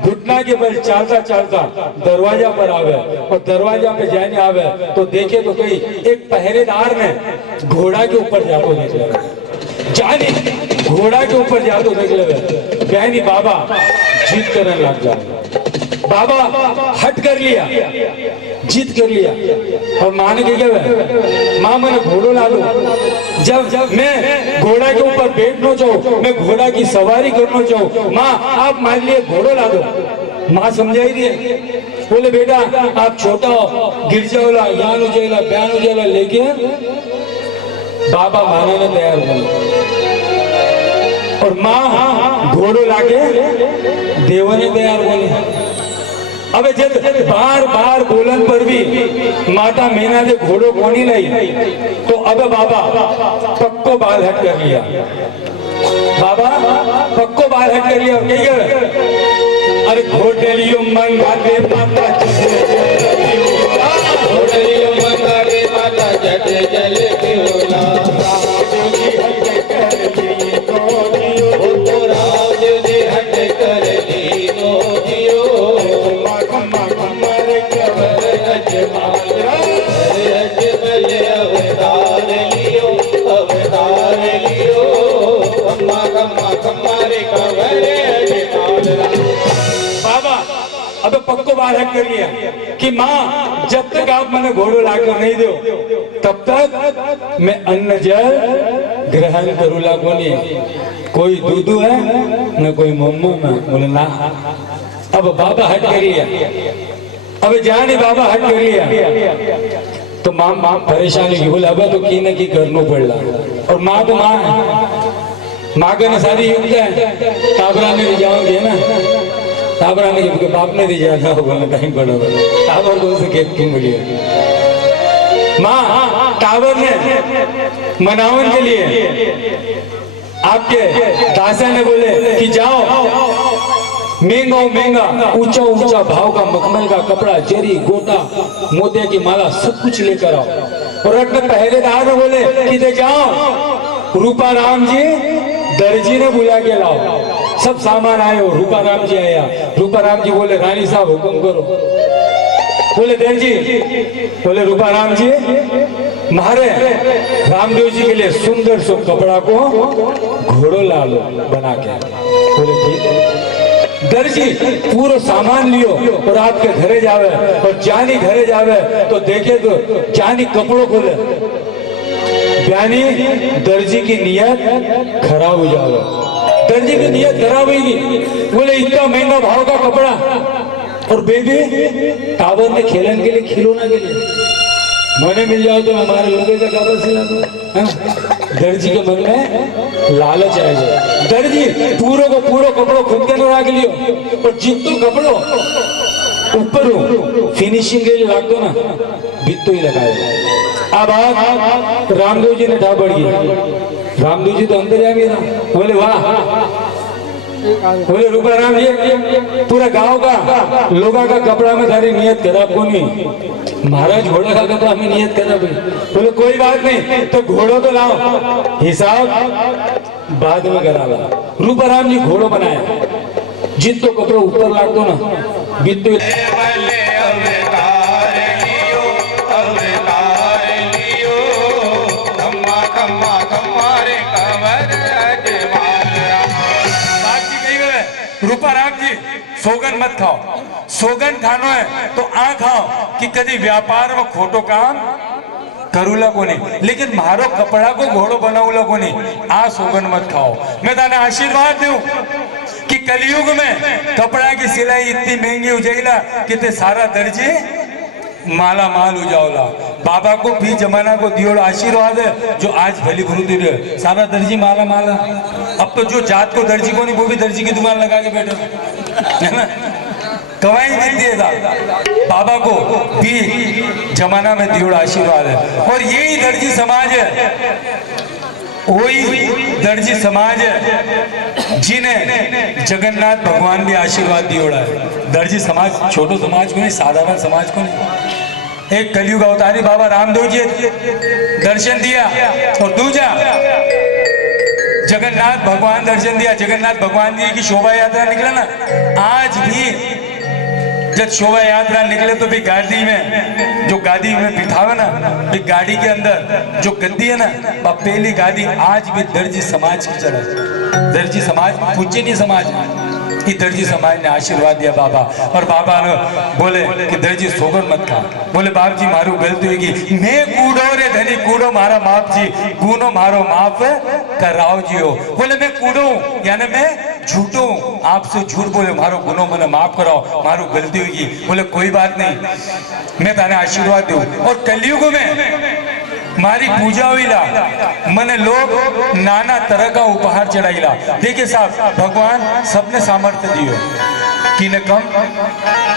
घुटना के बल चलता चलता दरवाजा पर आवे और दरवाजा पे जाने आवे तो देखे तो कहीं एक पहरेदार ने घोड़ा के ऊपर जाको देख ले, जाने घोड़ा के ऊपर जाको देख ले, बहनी बाबा जीत करने लग जाए। बाबा हट कर लिया, जीत कर लिया और माँ ने क्या किया, माँ मैंने घोड़ो ला दो, जब मैं घोड़ा के ऊपर बैठना चाहूँ, मैं घोड़ा की सवारी करना चाहूँ, माँ आप हमारे लिए घोड़ो ला दो। माँ समझाई रही है, बोले बेटा आप छोटा हो, गिर जाओला, ज्ञान हो जाएगा, बयान हो जाएगा, लेकिन बाबा मानने ने तैयार बने और माँ घोड़ो लाके देवने तैयार बने। अबे जब बार बार बोलन पर भी माता मैना ने घोड़ो कोनी लाई तो अबे बाबा पक्को बाल हट कर लिया, बाबा पक्को बाल हट कर लिया और क्या किया, अरे घोटलियो मंगा दे माता घोड़ियों मंगा दे माता जट जल पियोला, वो तो राज दे हट कर दीनो जियो, अजमल अवतार लियो, कम्मा कम्मा कम्मा रे कवर अजमाल। बाबा अबे पक्को बाल हट कर लिया कि माँ जब तक आप मैंने घोड़ो लाकर नहीं दो तब तक मैं अन्न जल ग्रहण करूला को नहीं, कोई दूधू है न कोई मोमो में, बोले ना। अब बाबा हट कर लिया, अब जाने बाबा हट कर लिया तो माँ परेशानी की, बोले अब तो की न की करना पड़ला और माँ तो माँ है, माँ का सारी युक्त है, ताबरा ने जाओगे ना, ताबरा ने के बाप ने दी जाना हो बोला टाइम पड़ा बोला टावर को से खेत क्यों मिली माँ टावर ने मनावन के लिए आपके दासा ने बोले कि जाओ महंगा ऊंचा ऊंचा भाव का मखमल का कपड़ा, जरी, गोटा, मोतिया की माला सब कुछ लेकर आओ। और अपने पहरेदार ने बोले कि दे जाओ रूपा राम जी दर्जी ने बुला के लाओ, सब सामान आए हो। रूपा राम जी आया, रूपा राम जी बोले रानी साहब हुक्म करो। बोले दर्जी, बोले रूपा राम जी मारे रामदेव जी के लिए सुंदर सो कपड़ा को घोड़ो ला लो बना के। बोले ठीक है। दर्जी पूरा सामान लियो और आपके घरे जावे और जानी घरे जावे तो देखे तो जानी कपड़ों खोले, यानी दर्जी की नियत खराब हो जावे। दर्जी की नियत खराब होगी, बोले इतना महंगा भाव का कपड़ा और बेबी टावर में खेलन के लिए खिलौना के लिए मने मिल जाओ तो हमारे लोगों का टावर सिला दो। दर्जी के मन में लालच आएगा। दर्जी पूरो को पूरो कपड़ों खुद के रख लियो और जितो कपड़ो ऊपर फिनिशिंग के लिए लाग दो ना, बित्तो ही लगाए। अब आप रामदेव जी ने ठाबड़ की, रामदेव जी तो अंदर जा गया। बोले वाह, बोले रूपा राम जी पूरा गांव का लोगों का कपड़ा में थारी नियत खराब को नहीं, महाराज घोड़ा का कपड़ा में नियत खराब है। बोले कोई बात नहीं, तो घोड़ो तो लाओ, हिसाब बाद में करा ला। रूपाराम जी घोड़ो बनाया, जित तो कपड़ो ऊपर लागतो ना बीत तो भले अवतार लियो, अवतार लियो, खम्मा खम्मा खम्मा रे कंवर अजवाल। बाप जी कही गए रूपाराम जी सोगन मत खाओ, सोगन खानो है तो आ खाओ कि कभी व्यापार में खोटो काम करूला कोनी, लेकिन मारो कपड़ा को घोड़ो बनाऊला कोनी, आ सोगन मत खाओ। मैं ताने आशीर्वाद दूं कि कलयुग में कपड़ा की सिलाई इतनी महंगी हो जाएगा कि ते सारा दर्जी माला माल हो जाओला। बाबा को भी जमाना को दियो आशीर्वाद है जो आज भली भूति रहे, सारा दर्जी माला माला। अब तो जो जात को दर्जी को नहीं वो भी दर्जी की दुकान लगा के बैठे, है ना, कमाई देती है। बाबा को भी जमाना में दियो आशीर्वाद है। और यही दर्जी समाज है, वही दर्जी समाज है जिन्हें जगन्नाथ भगवान भी आशीर्वाद दियोड़ा है। दर्जी समाज छोटो समाज को नहीं, साधारण समाज को नहीं। एक कलयुग अवतारी बाबा रामदेव जी दर्शन दिया और दूजा जगन्नाथ भगवान दर्शन दिया। जगन्नाथ भगवान जी की शोभा यात्रा निकला ना, आज भी जब शोभा यात्रा निकले तो भी गाड़ी में जो गाड़ी में बिठावे ना, भी गाड़ी के अंदर जो गद्दी है ना, पहली गाड़ी आज भी दर्जी समाज की चढ़ा। दर्जी समाज पूजनीय समाज, कि दर्जी समाज ने आशीर्वाद दिया बाबा। और बाबा ने बोले कि दर्जी सोगन मत खा। बोले बाप जी मारू गलती होगी, मैं कूड़ो रे धनी कूड़ो मारा माप जी, गुनो मारो माफ कराओ जी हो। बोले मैं कूड़ो यानी मैं झूठो, आपसे झूठ बोले मारो गुनो मने माफ कराओ, मारू गलती होगी। बोले कोई बात नहीं, मैं ताने आशीर्वाद दूं। और कलयुग में मारी पूजा हुईला, मने लोग नाना तरह का उपहार चढ़ाईला। देखिए साहब, भगवान सबने सामर्थ्य दियो, किने कम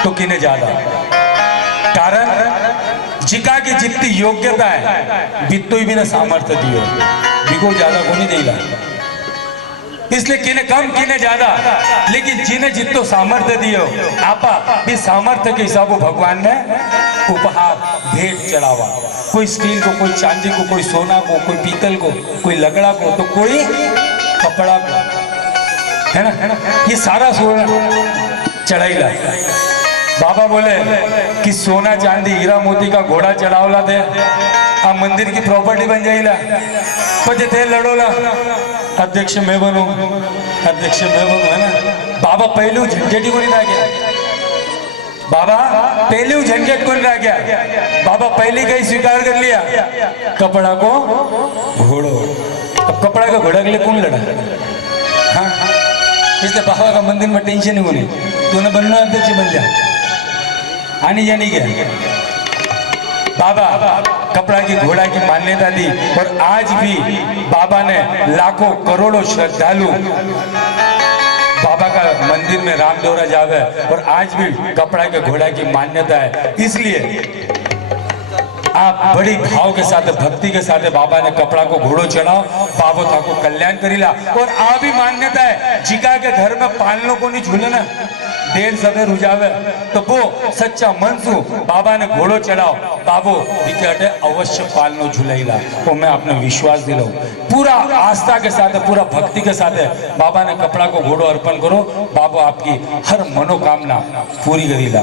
तो किने ज्यादा। कारण जिका की जितनी योग्यता है बित्तो ही भी ना सामर्थ्य दियो, बिको ज्यादा को नहीं देला। इसलिए किने कम किने ज्यादा, लेकिन जिन्हें जितो सामर्थ्य दियो आपा भी सामर्थ्य के हिसाब भगवान ने उपहार भेंट चढ़ावा। कोई स्टील को, कोई चांदी को, कोई सोना को, कोई पीतल को, कोई लकड़ा को, तो कोई कपड़ा को, है ना, ये सारा सोना चढ़ाईला। बाबा बोले कि सोना चांदी हीरा मोती का घोड़ा चढ़ावला थे, आ मंदिर की प्रॉपर्टी बन जाइला। पचे थे लड़ोला, अध्यक्ष मैं बनू, अध्यक्ष मैं बनू, है ना। बाबा पहलू झंझटी को नहीं ला गया, बाबा पहलू झंझट को नहीं ला गया। बाबा पहले का ही स्वीकार कर लिया, कपड़ा को घोड़ो। अब कपड़ा का घोड़ा के लिए कौन लड़ा? हाँ, इसलिए बाबा का मंदिर में टेंशन ही नहीं, तूने बनना अध्यक्ष बन जा, आनी जानी क्या। बाबा कपड़ा की घोड़ा की मान्यता दी और आज भी बाबा ने लाखों करोड़ों श्रद्धालु बाबा का मंदिर में रामदेवरा जावे और आज भी कपड़ा के घोड़ा की मान्यता है। इसलिए आप बड़ी भाव के साथ, भक्ति के साथ बाबा ने कपड़ा को घोड़ो चढ़ाओ, बाबो था को कल्याण करीला। और आ भी मान्यता है जिका के घर में पालनो को नहीं झूलना, देर सवेर रुझावे तो वो सच्चा मन सु बाबा ने घोड़ो चढ़ाओ, बाबो दिखे अवश्य पालनो झूलेला। तो मैं अपने विश्वास दिलाऊं, पूरा आस्था के साथ, पूरा भक्ति के साथ बाबा ने कपड़ा को घोड़ो अर्पण करो, बाबो आपकी हर मनोकामना पूरी करीला।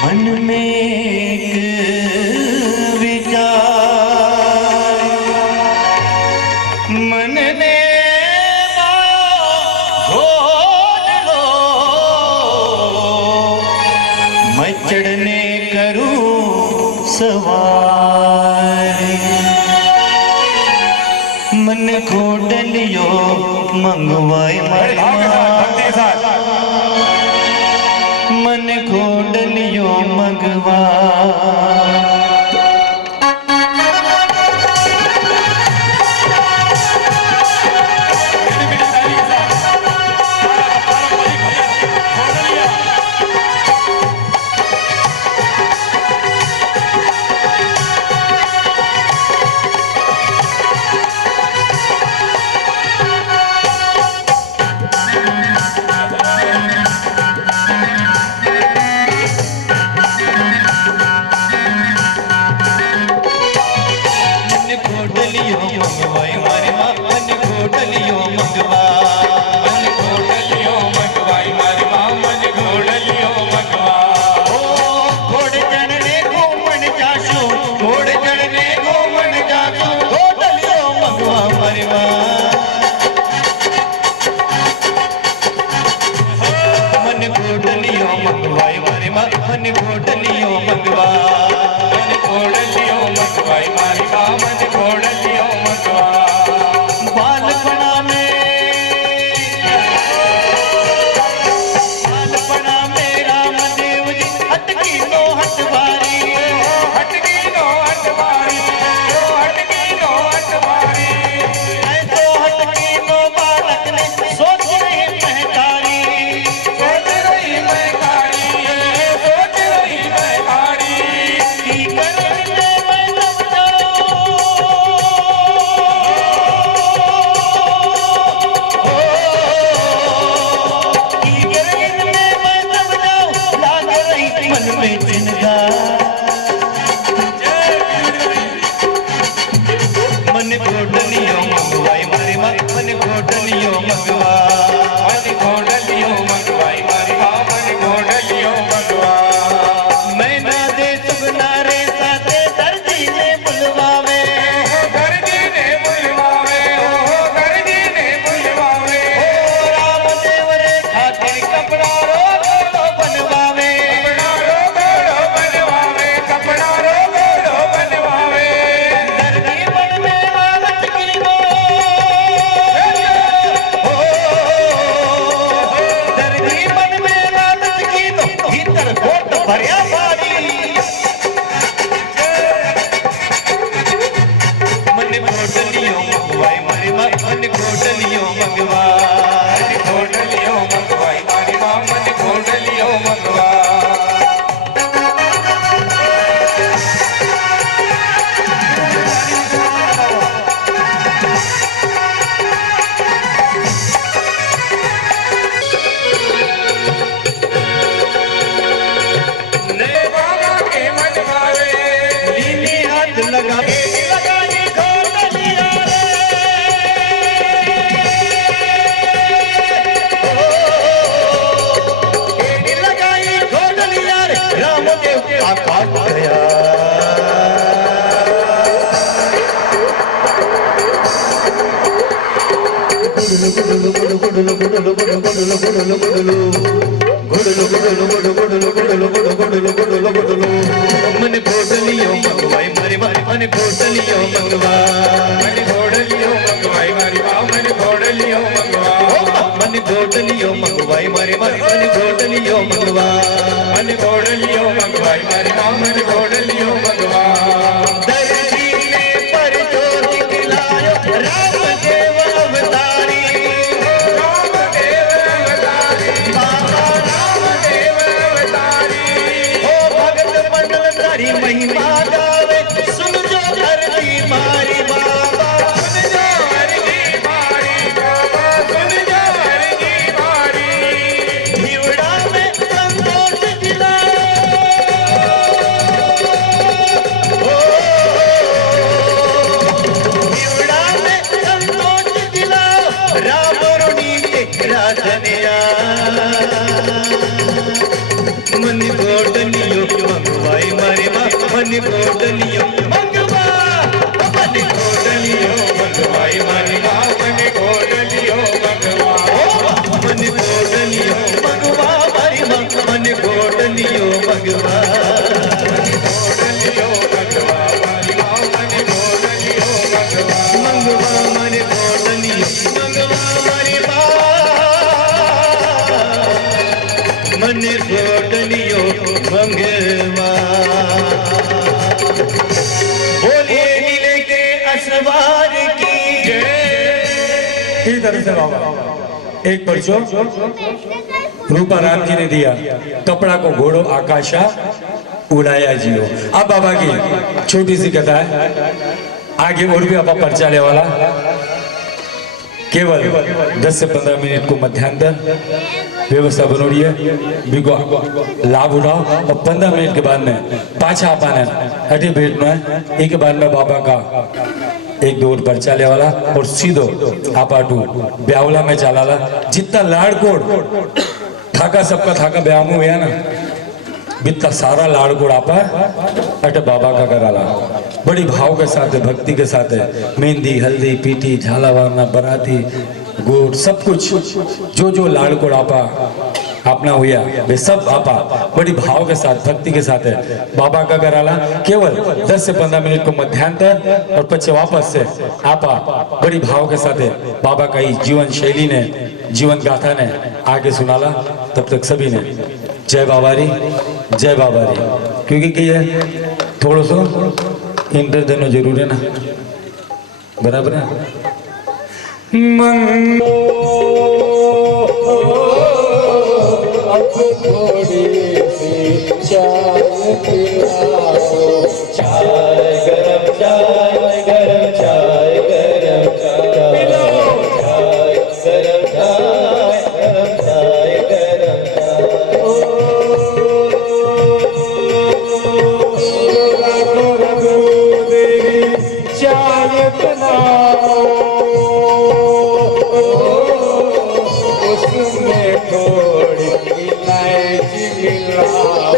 मन में एक विचार, मन ने घोल लो, मैं चढ़ने करूं सवार। मन को डलियो मंगवाए मन को डलियो मंगवा। घोटलियों मंगवाई मारी माँ मन घोटलियों मंगवा मन घोटलियों मंगवाई मारी माँ मन घोटलियों मंगवा बालपना में Ramdev ji हटकी no हटवारी हटकी no हटवारी हटकी no हटवारी ऐसो हटकी नो बालक ने सोच रही महतारी सोच रही महतारी सोच रही महतारी की करने मैं तब मन में चिंता मन घोटलियों मंगवाई मारी माँ मन घोटलियों मंगवा मन घोटलियों मंगवाई मारी माँ मन घोटलियों मंगवा मैं ना दे सुगना रे साथे दर्जी ने बुलवावे दर्जी ने बुलवावे दर्जी ने बुलवावे रामदेव रे खातिर कपड़ा रो बनवावे कपड़ा रो बनवावे दर्जी मन में हालत की नो दर्जी मन में हालत की नो भीतर कोट भरिया भारी मन घोटलियों मंगवाई मारी माँ मन घोटलियों मंगवा मन घोटलियों मंगवाई मारी माँ मन घोटलियों मंगवा मन घोटलियों मंगवाई मारी मन घोटलियों मंगवा मन घोटलियों मंगवाई मारी मन घोटलियों मंगवा मन घोटलियों मंगवाई मारी मन घोटलियों मंगवा मन घोटलियों मंगवाई मारी मन घोटलियों मंगवा दर्जी ने पर जोर दिलायो रामदेव अवतारी रामदेव अवतारी बाबा रामदेव अवतारी ओ भगत मंडल तारी महिमा गावे सुन जो धरती मारी बाबा सुन जो हरजी मारी बाबा सुन जो हरजी मारी हिवड़ा में संतोष दिलायो हिवड़ा में संतोष दिलायो राम रुणी तेरा धनिया मन घोटलियों मंगवाई मारे माँ मन घोटलियों मंगवा मन घोटलियों मंगवाई मारे माँ मन घोटलियों मंगवा मन घोटलियों मंगवा मारी माँ मन घोटलियों मंगवा घोटलियों मंगवा मारी माँ मन घोटलियों मंगवा मंगवा मन घोटलियों मंगवा मारी माँ मन घोटलियों मंगवा बोलिए नीले के असवार की इधर से बाबा एक पर्चो रूपा राम जी ने दिया कपड़ा को घोड़ो आकाशा उड़ाया जियो। अब बाबा की छोटी सी कथा है, आगे और भी आप पर्चा ले वाला केवल 10 से 15 मिनट को मध्यांतर व्यवस्था बनोड़ी है, बिको लाभ उठाओ और 15 मिनट के बाद में पाछा आपाना हटे बैठना है। एक के बाद में बाबा का एक दो पर्चा ले वाला और सीधो आपाटू ब्यावला में चलाला। जितना लाड़कोड़ थाका सबका थाका ब्यामू हुआ ना, बितना सारा लाड़कोड़ आपा अटे बाबा का कराला बड़ी भाव के साथ है, भक्ति के साथ है। मेहंदी हल्दी पीठी झाला वारना बराती गुड़ सब कुछ जो जो लाड़कोड़ आपा अपना हुआ वे सब आपा बड़ी भाव के साथ भक्ति के साथ है बाबा का कराला केवल 10 से 15 मिनट को मध्यांतर और पीछे वापस से आपा बड़ी भाव के साथ है बाबा का ही जीवन शैली ने जीवन गाथा ने आगे सुनाला। तब तक सभी ने जय बाबारी क्योंकि ये थोड़ा सा इंटर देना जरूर है ना, बराबर है। अब थोड़ी सी चाय पिलाओ, चाय गरम चाय गरम चाय गरम चाय पिलाओ, चाय गरम चाय गरम चाय गरम चाय। ओ रघुदेवी चाय बनाओ, उसमें थोड़ी इलायची मिलाओ,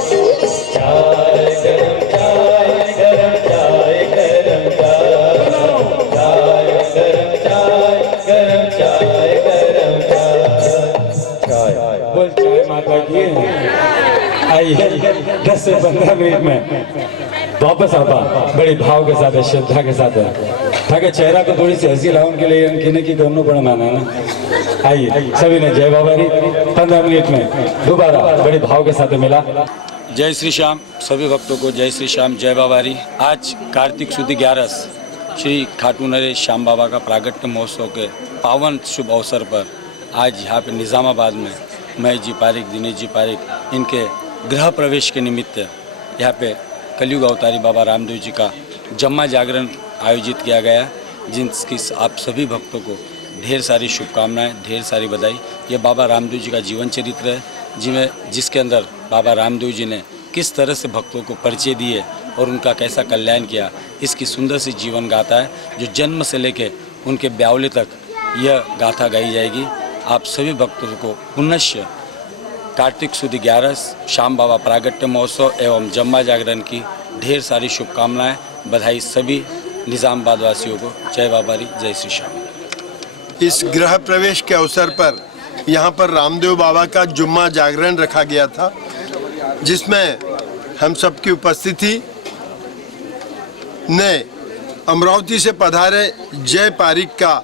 चाय गरम चाय गरम चाय गरम चाय, चाय गरम चाय गरम चाय, चाय बोल चाय माता की। आइए 10 से 15 मिनट में वापस आपा बड़े भाव के साथ है, श्रद्धा के साथ है, ताकि चेहरा पे थोड़ी सी हंसी लाओ उनके लिए उनकी की दोनों बड़ा माना है ना। आइए सभी ने जय बाबा री 15 मिनट में दोबारा बड़े भाव के साथ मिला। जय श्री श्याम, सभी भक्तों को जय श्री श्याम, जय बाबा री। आज कार्तिक सुदी 11 श्री खाटू नरेश श्याम बाबा का प्रागट्य महोत्सव के पावन शुभ अवसर पर आज यहाँ पे निज़ामाबाद में महेश जी पारिक, दिनेश जी पारिक इनके गृह प्रवेश के निमित्त यहाँ पे कलयुग अवतारी बाबा रामदेव जी का जम्मा जागरण आयोजित किया गया, जिनकी आप सभी भक्तों को ढेर सारी शुभकामनाएं, ढेर सारी बधाई। ये बाबा रामदेव जी का जीवन चरित्र है जिसके अंदर बाबा रामदेव जी ने किस तरह से भक्तों को परिचय दिए और उनका कैसा कल्याण किया, इसकी सुंदर सी जीवन गाथा है जो जन्म से लेके उनके ब्यावले तक यह गाथा गाई जाएगी। आप सभी भक्तों को पुनश्य कार्तिक सुदी 11 श्याम बाबा प्रागट्य महोत्सव एवं जम्मा जागरण की ढेर सारी शुभकामनाएं, बधाई सभी निज़ामाबाद वासियों को। जय बाबा री, जय श्री श्याम। इस गृह प्रवेश के अवसर पर यहाँ पर रामदेव बाबा का जुम्मा जागरण रखा गया था, जिसमें हम सबकी उपस्थिति ने अमरावती से पधारे जय पारिक का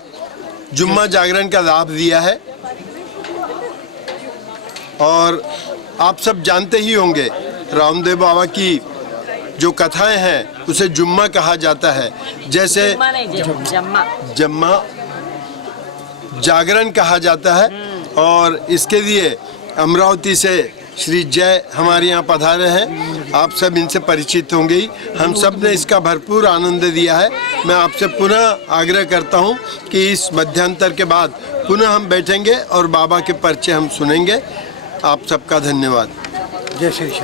जुम्मा जागरण का लाभ दिया है। और आप सब जानते ही होंगे रामदेव बाबा की जो कथाएं हैं उसे जुम्मा कहा जाता है, जैसे जम्मा जागरण कहा जाता है। और इसके लिए अमरावती से श्री जय हमारे यहाँ पधारे हैं, आप सब इनसे परिचित होंगे ही। हम सब ने इसका भरपूर आनंद दिया है। मैं आपसे पुनः आग्रह करता हूँ कि इस मध्यांतर के बाद पुनः हम बैठेंगे और बाबा के परिचय हम सुनेंगे। आप सबका धन्यवाद। जय श्री